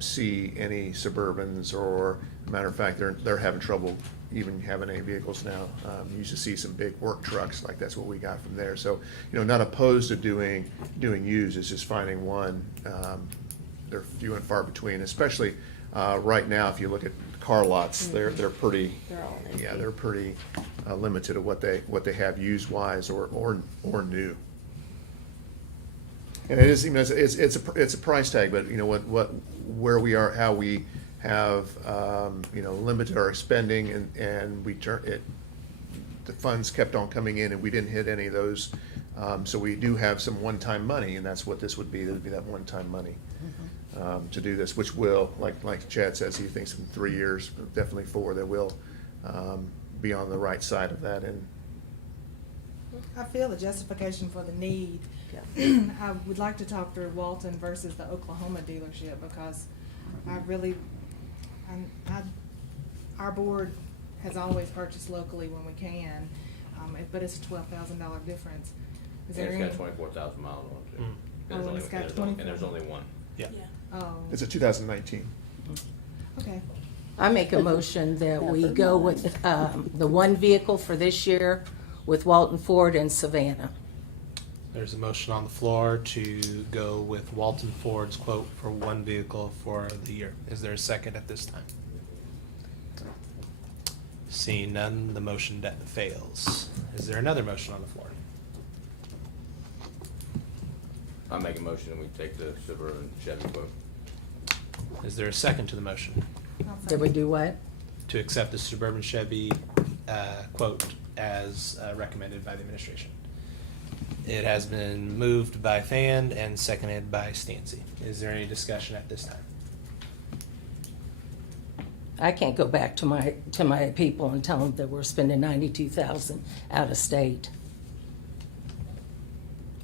see any Suburbans, or, matter of fact, they're having trouble even having any vehicles now. You used to see some big work trucks, like that's what we got from there. So, not opposed to doing used, it's just finding one. They're few and far between, especially, right now, if you look at car lots, they're pretty, They're all empty. yeah, they're pretty, limited of what they have used wise or new. And it is, it's a price tag, but where we are, how we have, limited our spending, and we the funds kept on coming in, and we didn't hit any of those. So we do have some one-time money, and that's what this would be. It would be that one-time money to do this, which will, like Chad says, he thinks in 3 years, definitely 4, that will be on the right side of that. And I feel the justification for the need. Yeah. I would like to talk through Walton versus the Oklahoma dealership, because I really, our board has always purchased locally when we can, but it's a $12,000 difference. Is And there it's got any? 24,000 miles on it too. Mm. And Oh, there's it's got and there's only one. Yeah. Oh, it's a 2019. okay. I make a motion that we go with the one vehicle for this year with Walton Ford and Savannah. There's a motion on the floor to go with Walton Ford's quote for one vehicle for the year. Is there a second at this time? Seeing none, the motion fails. Is there another motion on the floor? I make a motion and we take the Suburban Chevy quote. Is there a second to the motion? I'll Did we second. do what? To accept the Suburban Chevy quote as recommended by the administration. It has been moved by Fan and seconded by Stancy. Is there any discussion at this time? I can't go back to my people and tell them that we're spending $92,000 out of state.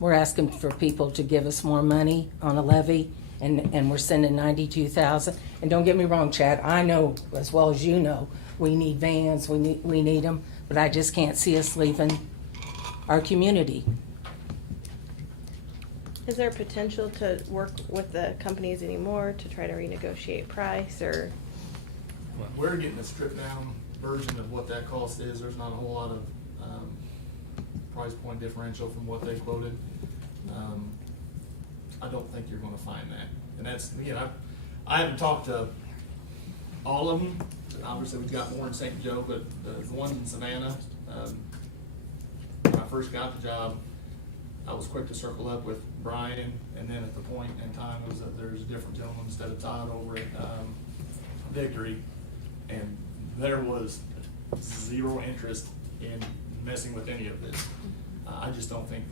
We're asking for people to give us more money on a levy, and we're sending $92,000. And don't get me wrong, Chad, I know as well as you know, we need vans, we need them, but I just can't see us leaving our community. Is there potential to work with the companies anymore to try to renegotiate price, or? We're getting a stripped down version of what that cost is. There's not a whole lot of price point differential from what they quoted. I don't think you're gonna find that. And that's, again, I haven't talked to all of them. Obviously, we've got more in St. Joe, but the ones in Savannah, when I first got the job, I was quick to circle up with Brian, and then at the point in time, it was that there's a different gentleman instead of Todd over at Victory, and there was zero interest in messing with any of this. I just don't think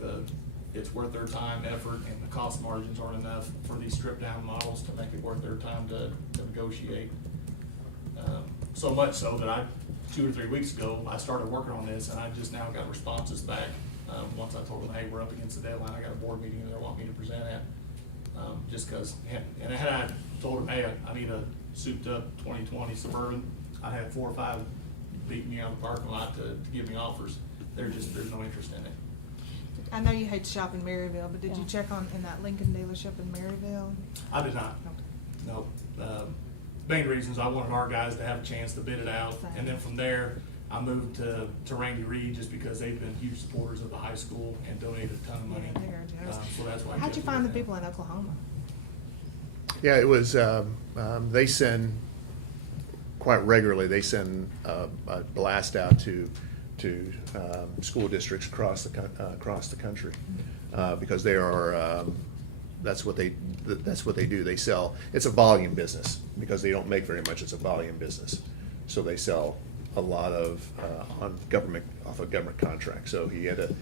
it's worth their time, effort, and the cost margins aren't enough for these stripped down models to make it worth their time to negotiate. So much so that 2 or 3 weeks ago, I started working on this, and I just now got responses back. Once I told them, hey, we're up against the deadline, I got a board meeting they want me to present at. Just cause, and had I told them, hey, I need a souped up 2020 Suburban, I had 4 or 5 beat me out of the parking lot to give me offers. There's no interest in it. I know you hate to shop in Maryville, but did you check in that Lincoln dealership in Maryville? I did not. No. Main reasons, I wanted our guys to have a chance to bid it out, and then from there, I moved to Randy Reed just because they've been huge supporters of the high school and donated a ton of money. Yeah, they're generous. So that's why. I How'd kept you it find the with them. people in Oklahoma? Yeah, it was, they send, quite regularly, they send a blast out to school districts across the country, because they are, that's what they do. They sell, it's a volume business, because they don't make very much, it's a volume business. So they sell a lot of, off of government contracts. So he had to,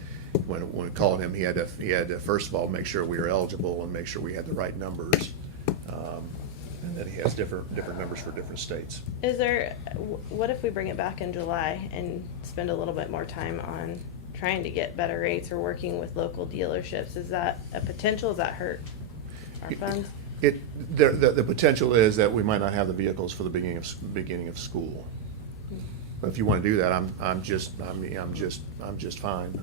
when we called him, he had to first of all make sure we were eligible and make sure we had the right numbers. And then he has different numbers for different states. What if we bring it back in July and spend a little bit more time on trying to get better rates or working with local dealerships? Is that a potential? Does that hurt our funds? The potential is that we might not have the vehicles for the beginning of school. But if you want to do that, I'm just fine.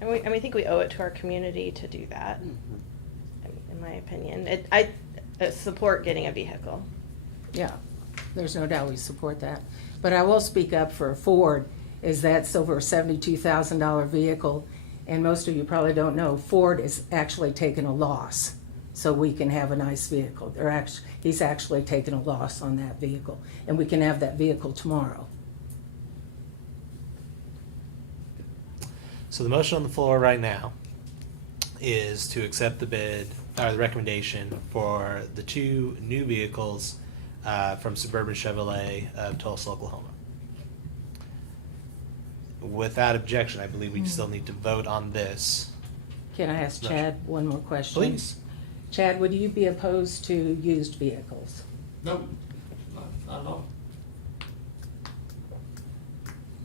And I think we owe it to our community to do that, in my opinion. I support getting a vehicle. Yeah, there's no doubt we support that. But I will speak up for Ford, is that's over a $72,000 vehicle, and most of you probably don't know, Ford is actually taking a loss, so we can have a nice vehicle. He's actually taking a loss on that vehicle, and we can have that vehicle tomorrow. So the motion on the floor right now is to accept the bid, or the recommendation for the 2 new vehicles from Suburban Chevrolet of Tulsa, Oklahoma. Without objection, I believe we still need to vote on this. Can I ask Chad one more question? Please. Chad, would you be opposed to used vehicles? Nope, not at all.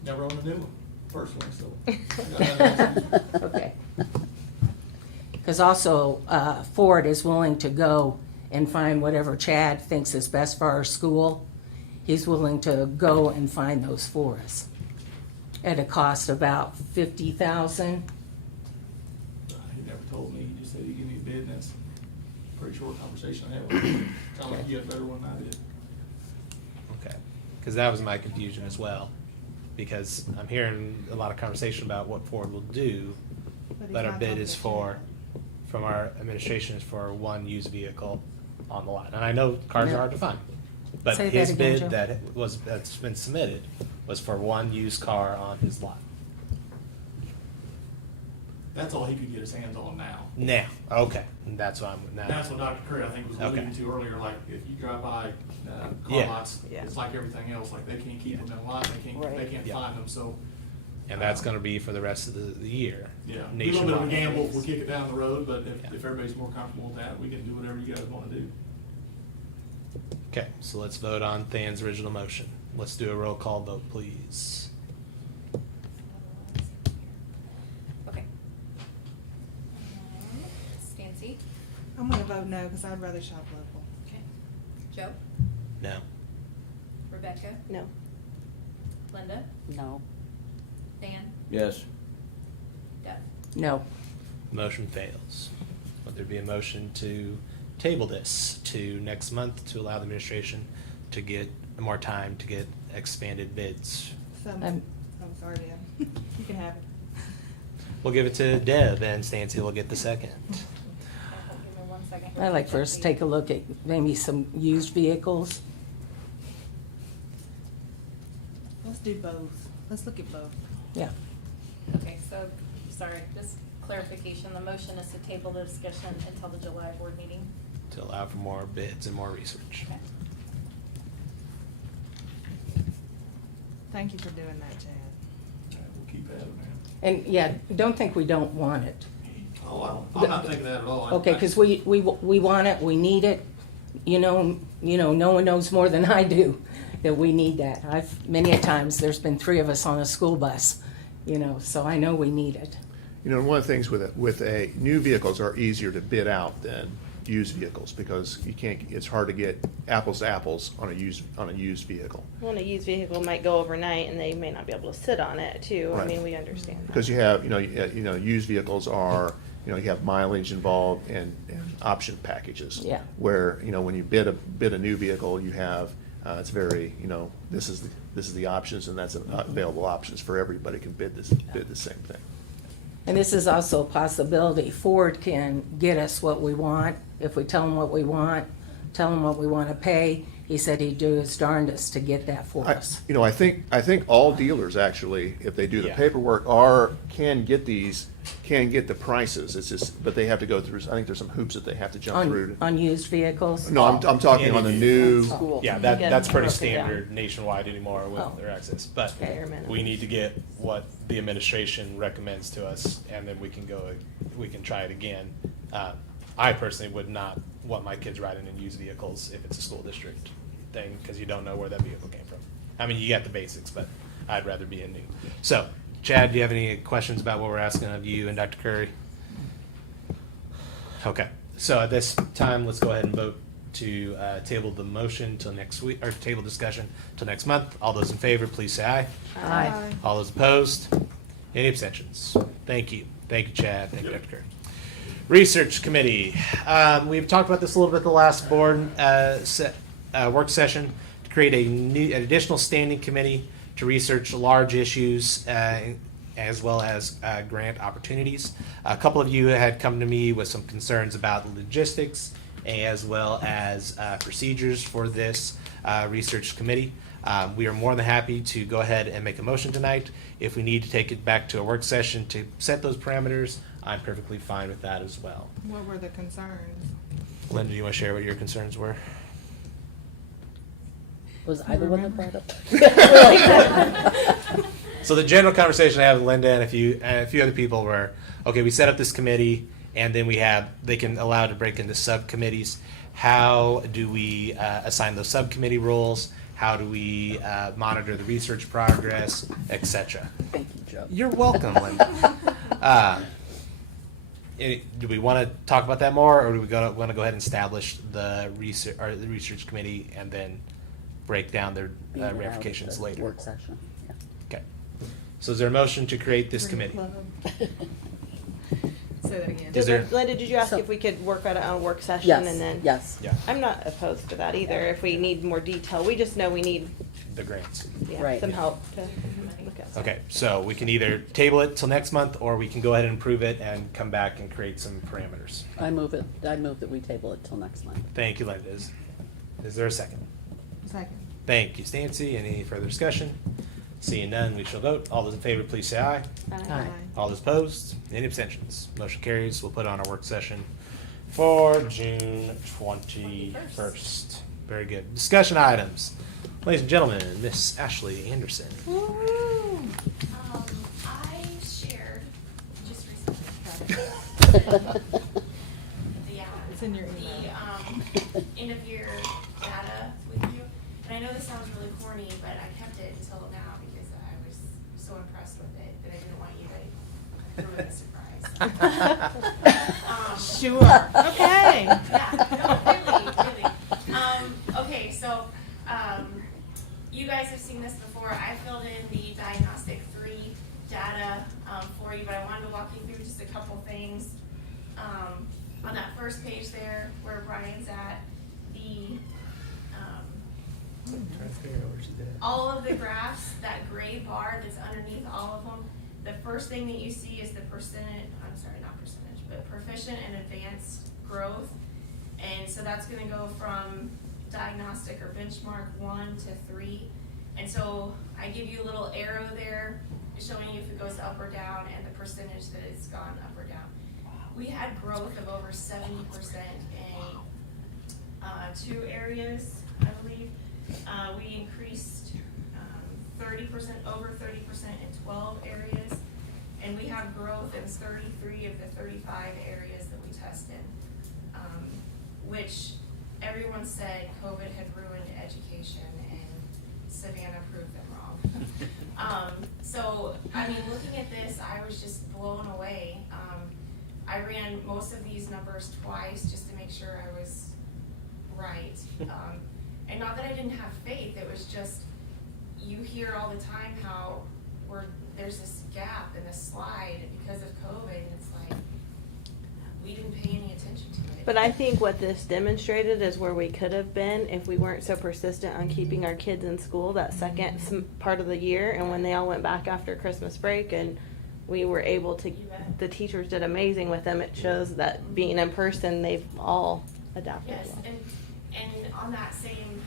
Never owned a new one, personally, so. Okay. Because also, Ford is willing to go and find whatever Chad thinks is best for our school. He's willing to go and find those for us at a cost about $50,000. He never told me, he just said he'd give me a bid, and that's a pretty short conversation I had with him. Sounded like he had a better one than I did. Okay, because that was my confusion as well, because I'm hearing a lot of conversation about what Ford will do, but our bid is from our administration is for 1 used vehicle on the lot. And I know cars are hard to find, but Say that his again, bid Joe. that's been submitted was for 1 used car on his lot. That's all he could get his hands on now. Now, okay, and that's what I'm now. That's what Dr. Curry, I think, was alluding Okay. to earlier, like, if you drive by car Yeah. lots, Yeah. it's like everything else, like, they can't keep them in a lot, they can't Yeah. find them, so. And that's going to be for the rest of the year. Yeah, a little bit of a nationwide. gamble if we kick it down the road, but Yeah. if everybody's more comfortable with that, we can do whatever you guys wanna do. Okay, so let's vote on Than's original motion. Let's do a roll call vote, please. Okay. Stancy? I'm gonna vote no, because I'd rather shop local. Okay. Joe? No. Rebecca? No. Linda? No. Dan? Yes. Deb? No. Motion fails. Would there be a motion to table this to next month to allow the administration to get more time to get expanded bids? So, I'm- sorry, Dan. You can have it. We'll give it to Deb, and Stancy will get the second. Give me 1 second. I'd like for us to take a look at maybe some used vehicles. Let's do both. Let's look at both. Yeah. Okay, so, sorry, just clarification, the motion is to table the discussion until the July board meeting. To allow for more bids and more research. Okay. Thank you for doing that, Chad. We'll keep at it, man. And yeah, don't think we don't want it. Oh, I'm not thinking that at all. Okay, because we want it, we need it. You know, no one knows more than I do that we need that. Many a times, there's been 3 of us on a school bus, so I know we need it. And one of the things with new vehicles are easier to bid out than used vehicles, because it's hard to get apples to apples on a used vehicle. Well, a used vehicle might go overnight and they may not be able to sit on it too. I Right. mean, we understand that. Because you have, used vehicles are, you have mileage involved and option packages. Yeah. Where, when you bid a new vehicle, you have, it's very, this is the options, and that's available options for everybody can bid the same thing. And this is also a possibility. Ford can get us what we want. If we tell him what we want, tell him what we want to pay, he said he'd do his darndest to get that for us. I think all dealers actually, if they do the Yeah. paperwork, can get the prices. It's just, but they have to go through, I think there's some hoops that they have to jump through. On used vehicles? No, I'm talking on the new, Yeah, Yeah, that's pretty broken down. standard nationwide anymore with Oh. their access. But Bare minimum. we need to get what the administration recommends to us, and then we can try it again. I personally would not want my kids riding in used vehicles if it's a school district thing, because you don't know where that vehicle came from. I mean, you got the basics, but I'd rather be in new. So, Chad, do you have any questions about what we're asking of you and Dr. Curry? Okay, so at this time, let's go ahead and vote to table the motion till next week, or table discussion till next month. All those in favor, please say aye. Aye. All those opposed? Any abstentions? Thank you. Thank you, Chad. Thank you, Dr. Curry. Research Committee. We've talked about this a little bit at the last board work session, to create an additional standing committee to research large issues as well as grant opportunities. A couple of you had come to me with some concerns about logistics as well as procedures for this research committee. We are more than happy to go ahead and make a motion tonight. If we need to take it back to a work session to set those parameters, I'm perfectly fine with that as well. What were the concerns? Linda, do you want to share what your concerns were? Was I the one that brought up? So the general conversation I had with Linda and a few other people were, okay, we set up this committee, and then they can allow to break into subcommittees. How do we assign those subcommittee roles? How do we monitor the research progress, etc.? Thank you, Joe. You're welcome, Linda. Do we want to talk about that more, or do we want to go ahead and establish the research committee and then break down their Beat it out ramifications at the later? Work session, yeah. Okay. So is there a motion to create this committee? Say that again. Is there- Linda, did you ask So- if we could work on it on a work session Yes, and then? yes. Yeah, I'm not opposed to that either, if we need more detail. We just know we need, the grants. Right. some help to look at. Okay, so we can either table it till next month, or we can go ahead and approve it and come back and create some parameters. I move that we table it till next month. Thank you, Linda. Is there a second? Second. Thank you, Stancy. Any further discussion? Seeing none, we shall vote. All those in favor, please say aye. Aye. All those opposed? Any abstentions? Motion carries. We'll put on our work session for June 21st. Very good. Discussion items. Ladies and gentlemen, Miss Ashley Anderson. I shared just recently It's in your email. the end of year data with you. And I know this sounds really corny, but I kept it until now because I was so impressed with it that I didn't want you to ruin the surprise. Sure. Okay. Yeah, no, really. Okay, so you guys have seen this before. I filled in the diagnostic 3 data for you, but I wanted to walk you through just a couple things. On that first page there, where Brian's at, all of the graphs, that gray bar that's underneath all of them, the first thing that you see is the percentage, I'm sorry, not percentage, but proficient and advanced growth. And so that's gonna go from diagnostic or benchmark 1 to 3. And so I give you a little arrow there showing you if it goes up or down and the percentage that it's gone up or down. We had growth of over 70% in 2 areas, I believe. We increased 30%, over 30% in 12 areas. And we have growth in 33 of the 35 areas that we tested, which everyone said COVID had ruined education, and Savannah proved them wrong. So, I mean, looking at this, I was just blown away. I ran most of these numbers twice just to make sure I was right. And not that I didn't have faith, it was just, you hear all the time how there's this gap in the slide because of COVID, and it's like, we didn't pay any attention to it. But I think what this demonstrated is where we could have been if we weren't so persistent on keeping our kids in school that second part of the year, and when they all went back after Christmas break and we were able to, the teachers did amazing with them. It shows that being in person, they've all adapted. Yes, well. and on that same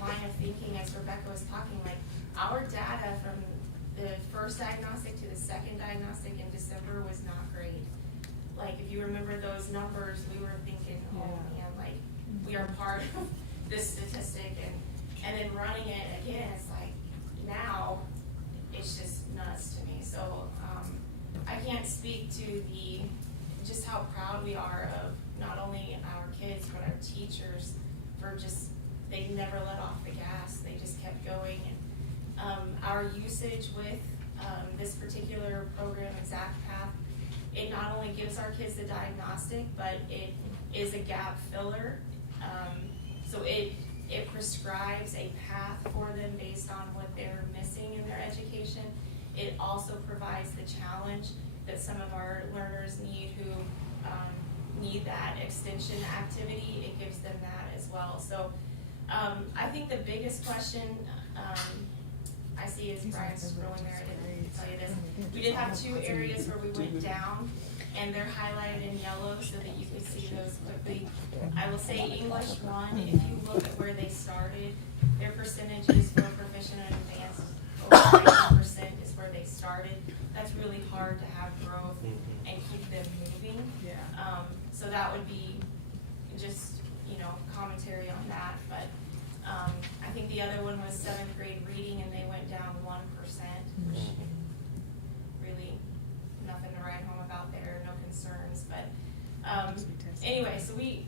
line of thinking as Rebecca was talking, like, our data from the first diagnostic to the second diagnostic in December was not great. Like, if you remember those numbers, we were thinking, oh man, like, we are part of this statistic, and then running it again, it's like, now, it's just nuts to me. So, I can't speak to just how proud we are of not only our kids, but our teachers for just, they never let off the gas, they just kept going. And our usage with this particular program, Exact Path, it not only gives our kids the diagnostic, but it is a gap filler. So it prescribes a path for them based on what they're missing in their education. It also provides the challenge that some of our learners need who need that extension activity. It gives them that as well. So I think the biggest question I see is Brian's scrolling there. I didn't tell you this. We did have 2 areas where we went down, and they're highlighted in yellow so that you can see those quickly. I will say English 1, if you look at where they started, their percentages for proficient and advanced, over 90% is where they started. That's really hard to have growth and keep them moving. Yeah. So that would be just, commentary on that. But I think the other one was 7th grade reading, and they went down 1%, which really nothing to write home about there, no concerns. But anyway, so we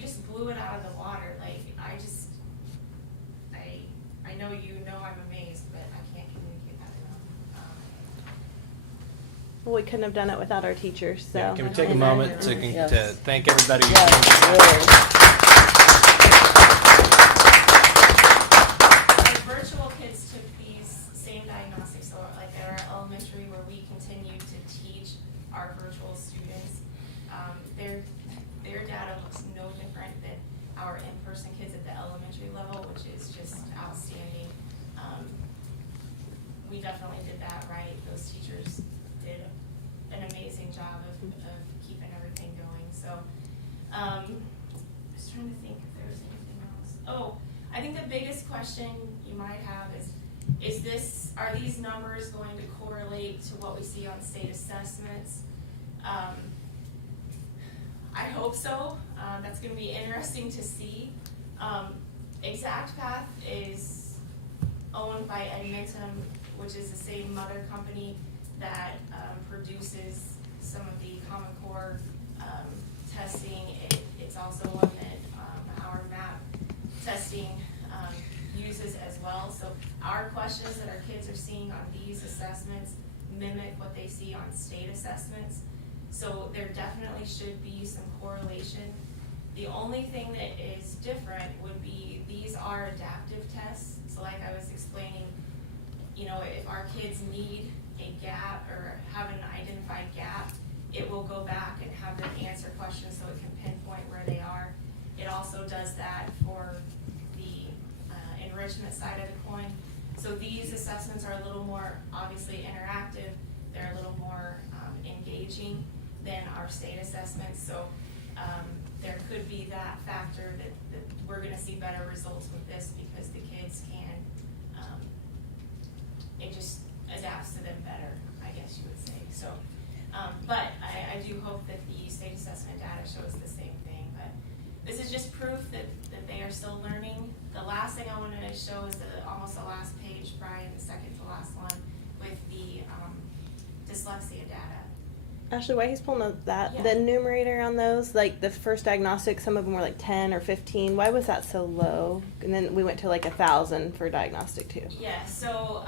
just blew it out of the water. Like, I know I'm amazed, but I can't communicate that enough. Well, we couldn't have done it without our teachers, so. Yeah, can we take a moment to Yes. thank everybody? Our virtual kids took these same diagnostics, so like at our elementary where we continue to teach our virtual students, their data looks no different than our in-person kids at the elementary level, which is just outstanding. We definitely did that right. Those teachers did an amazing job of keeping everything going. So I was trying to think if there was anything else. Oh, I think the biggest question you might have is are these numbers going to correlate to what we see on state assessments? I hope so. That's going to be interesting to see. Exact Path is owned by Edmonton, which is the same mother company that produces some of the Common Core testing. It's also one that our MAP testing uses as well. So our questions that our kids are seeing on these assessments mimic what they see on state assessments. So there definitely should be some correlation. The only thing that is different would be these are adaptive tests. So like I was explaining, if our kids need a gap or have an identified gap, it will go back and have them answer questions so it can pinpoint where they are. It also does that for the enrichment side of the coin. So these assessments are a little more obviously interactive, they're a little more engaging than our state assessments. So there could be that factor that we're gonna see better results with this because the kids can, it just adapts to them better, I guess you would say. So, but I do hope that the state assessment data shows the same thing. But this is just proof that they are still learning. The last thing I wanted to show is almost the last page, Brian, the second to last one, with the dyslexia data. Ashley, while he's pulling up that, Yeah. the numerator on those, like the first diagnostic, some of them were like 10 or 15. Why was that so low? And then we went to like 1,000 for diagnostic too. Yeah, so,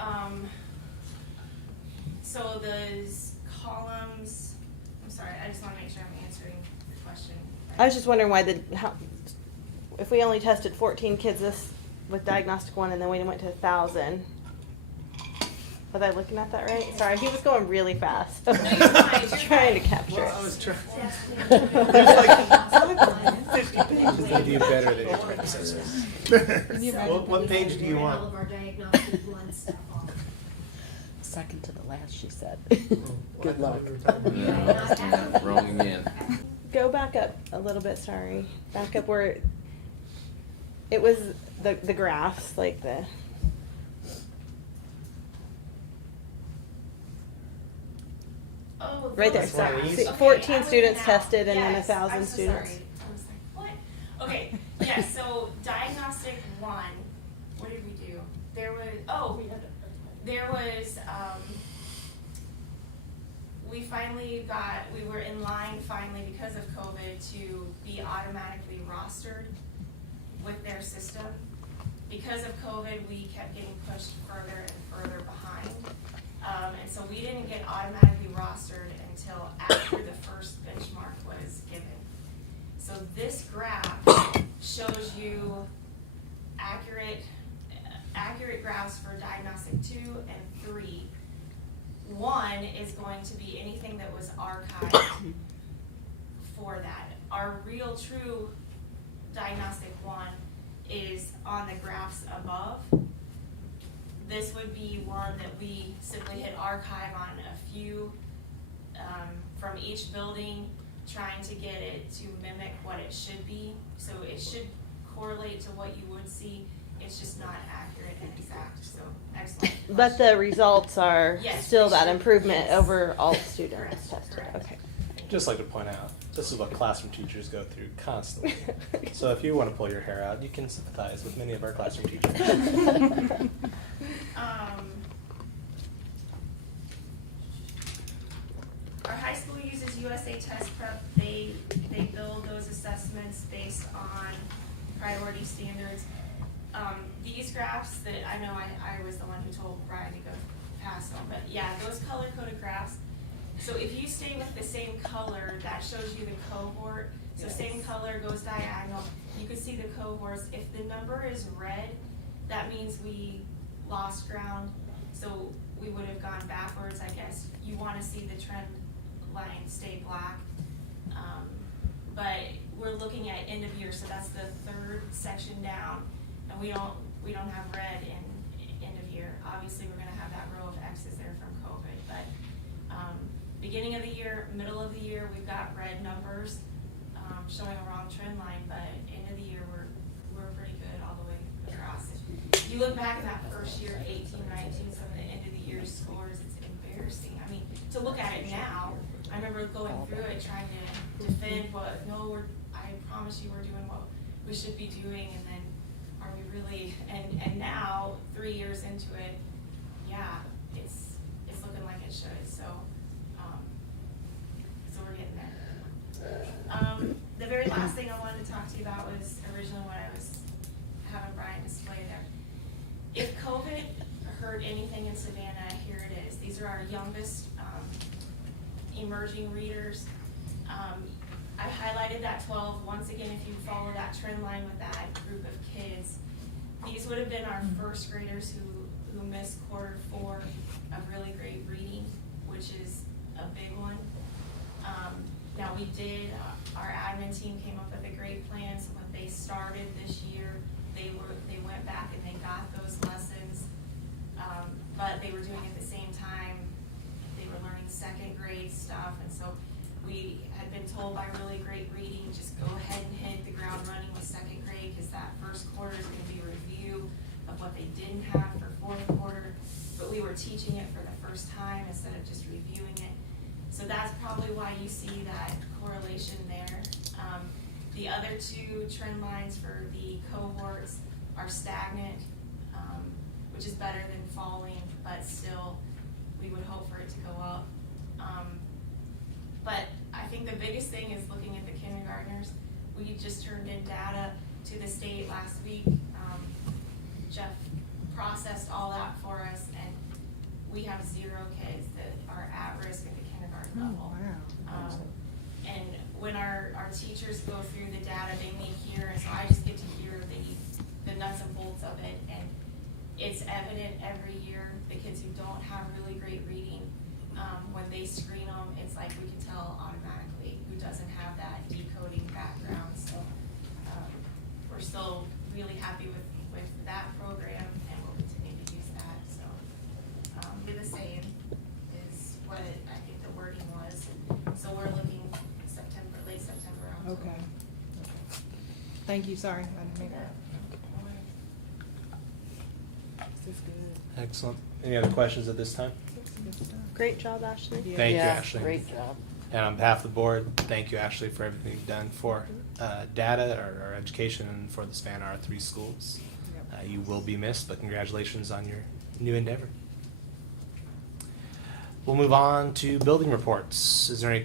so those columns, I'm sorry, I just wanna make sure I'm answering the question. I was just wondering why if we only tested 14 kids with diagnostic 1 and then we went to 1,000. Was I looking at that right? Sorry, he was going really fast. No, you're fine, I was you're trying to fine. capture Well, I it. was trying. There's like 50 pages. They do better than your predecessors. What page do you All want? of our diagnostic blood stuff off. Second to the last, she said. Good luck. Wrong again. Go back up a little bit, sorry. Back up where it was the graphs, like the. Oh, Right there, those sorry. graphs. See, Okay, 14 I'm with students you now. tested and then Yes, 1,000 I'm so students. sorry. I was like, what? Okay, yeah, so diagnostic 1, what did we do? There was, we were in line finally because of COVID to be automatically rostered with their system. Because of COVID, we kept getting pushed further and further behind. And so we didn't get automatically rostered until after the first benchmark was given. So this graph shows you accurate graphs for diagnostic 2 and 3. 1 is going to be anything that was archived for that. Our real true diagnostic 1 is on the graphs above. This would be one that we simply hit archive on a few from each building, trying to get it to mimic what it should be. So it should correlate to what you would see. It's just not accurate and exact. So excellent. But the results are Yes, still they that should. improvement Yes. over all students Correct, tested. correct. Okay. Just like to point out, this is what classroom teachers go through constantly. So if you want to pull your hair out, you can sympathize with many of our classroom teachers. Our high school uses USA Test Prep. They build those assessments based on priority standards. These graphs that I know I was the one who told Brian to go past them, but yeah, those color-coded graphs. So if you stay with the same color, that shows you the cohort. So same color goes diagonal. You can see the cohorts. If the number is red, that means we lost ground. So we would have gone backwards, I guess. You want to see the trend line stay black. But we're looking at end of year, so that's the third section down. And we don't have red in end of year. Obviously, we're gonna have that row of X's there from COVID, but beginning of the year, middle of the year, we've got red numbers showing a wrong trend line, but end of the year, we're pretty good all the way across. If you look back in that first year, 18, 19, some of the end of the year scores, it's embarrassing. I mean, to look at it now, I remember going through it, trying to defend I promise you we're doing what we should be doing, and then are we really, and now, 3 years into it, yeah, it's looking like it should, so we're getting there. The very last thing I wanted to talk to you about was originally what I was having Brian display there. If COVID hurt anything in Savannah, here it is. These are our youngest emerging readers. I highlighted that 12. Once again, if you follow that trend line with that group of kids, these would have been our first graders who missed quarter 4 of really great reading, which is a big one. Now we did, our admin team came up with a great plan, so when they started this year, they went back and they got those lessons, but they were doing it at the same time they were learning second grade stuff, and so we had been told by Really Great Reading, just go ahead and hit the ground running with second grade, because that first quarter is gonna be a review of what they didn't have for fourth quarter, but we were teaching it for the first time instead of just reviewing it. So that's probably why you see that correlation there. The other two trend lines for the cohorts are stagnant, which is better than falling, but still, we would hope for it to go up. But I think the biggest thing is looking at the kindergartners. We just turned in data to the state last week. Jeff processed all that for us, and we have 0 kids that are at risk at the kindergarten level. Wow. And when our teachers go through the data, they may hear, and so I just get to hear the nuts and bolts of it, and it's evident every year, the kids who don't have really great reading, when they screen them, it's like we can tell automatically who doesn't have that decoding background, so, we're still really happy with that program, and we'll continue to use that, so. With the same is what I think the wording was, so we're looking September, late September, October. Okay. Thank you, sorry, I didn't mean that. This is good. Excellent. Any other questions at this time? Good stuff. Great job, Ashley. Thank you, Yeah, Ashley. great job. And on behalf of the board, thank you, Ashley, for everything you've done for data, or education, and for the Savannah R3 schools. Yep. You will be missed, but congratulations on your new endeavor. We'll move on to building reports. Is there any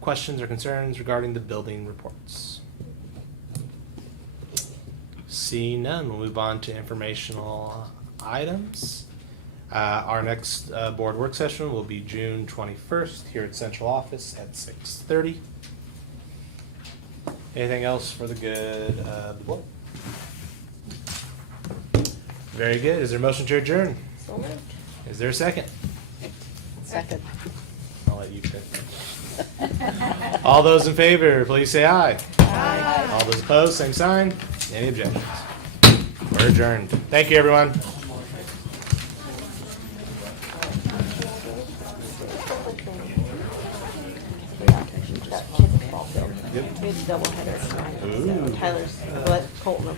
questions or concerns regarding the building reports? Seeing none, we'll move on to informational items. Our next board work session will be June 21st here at Central Office at 6:30. Anything else for the good of the board? Very good. Is there a motion to adjourn? So moved. Is there a second? Second. I'll let you pick. All those in favor, please say aye. Aye. All those opposed, same sign. Any objections? We're adjourned. Thank you, everyone. Kids double headers. Ooh. Tyler's, let Colton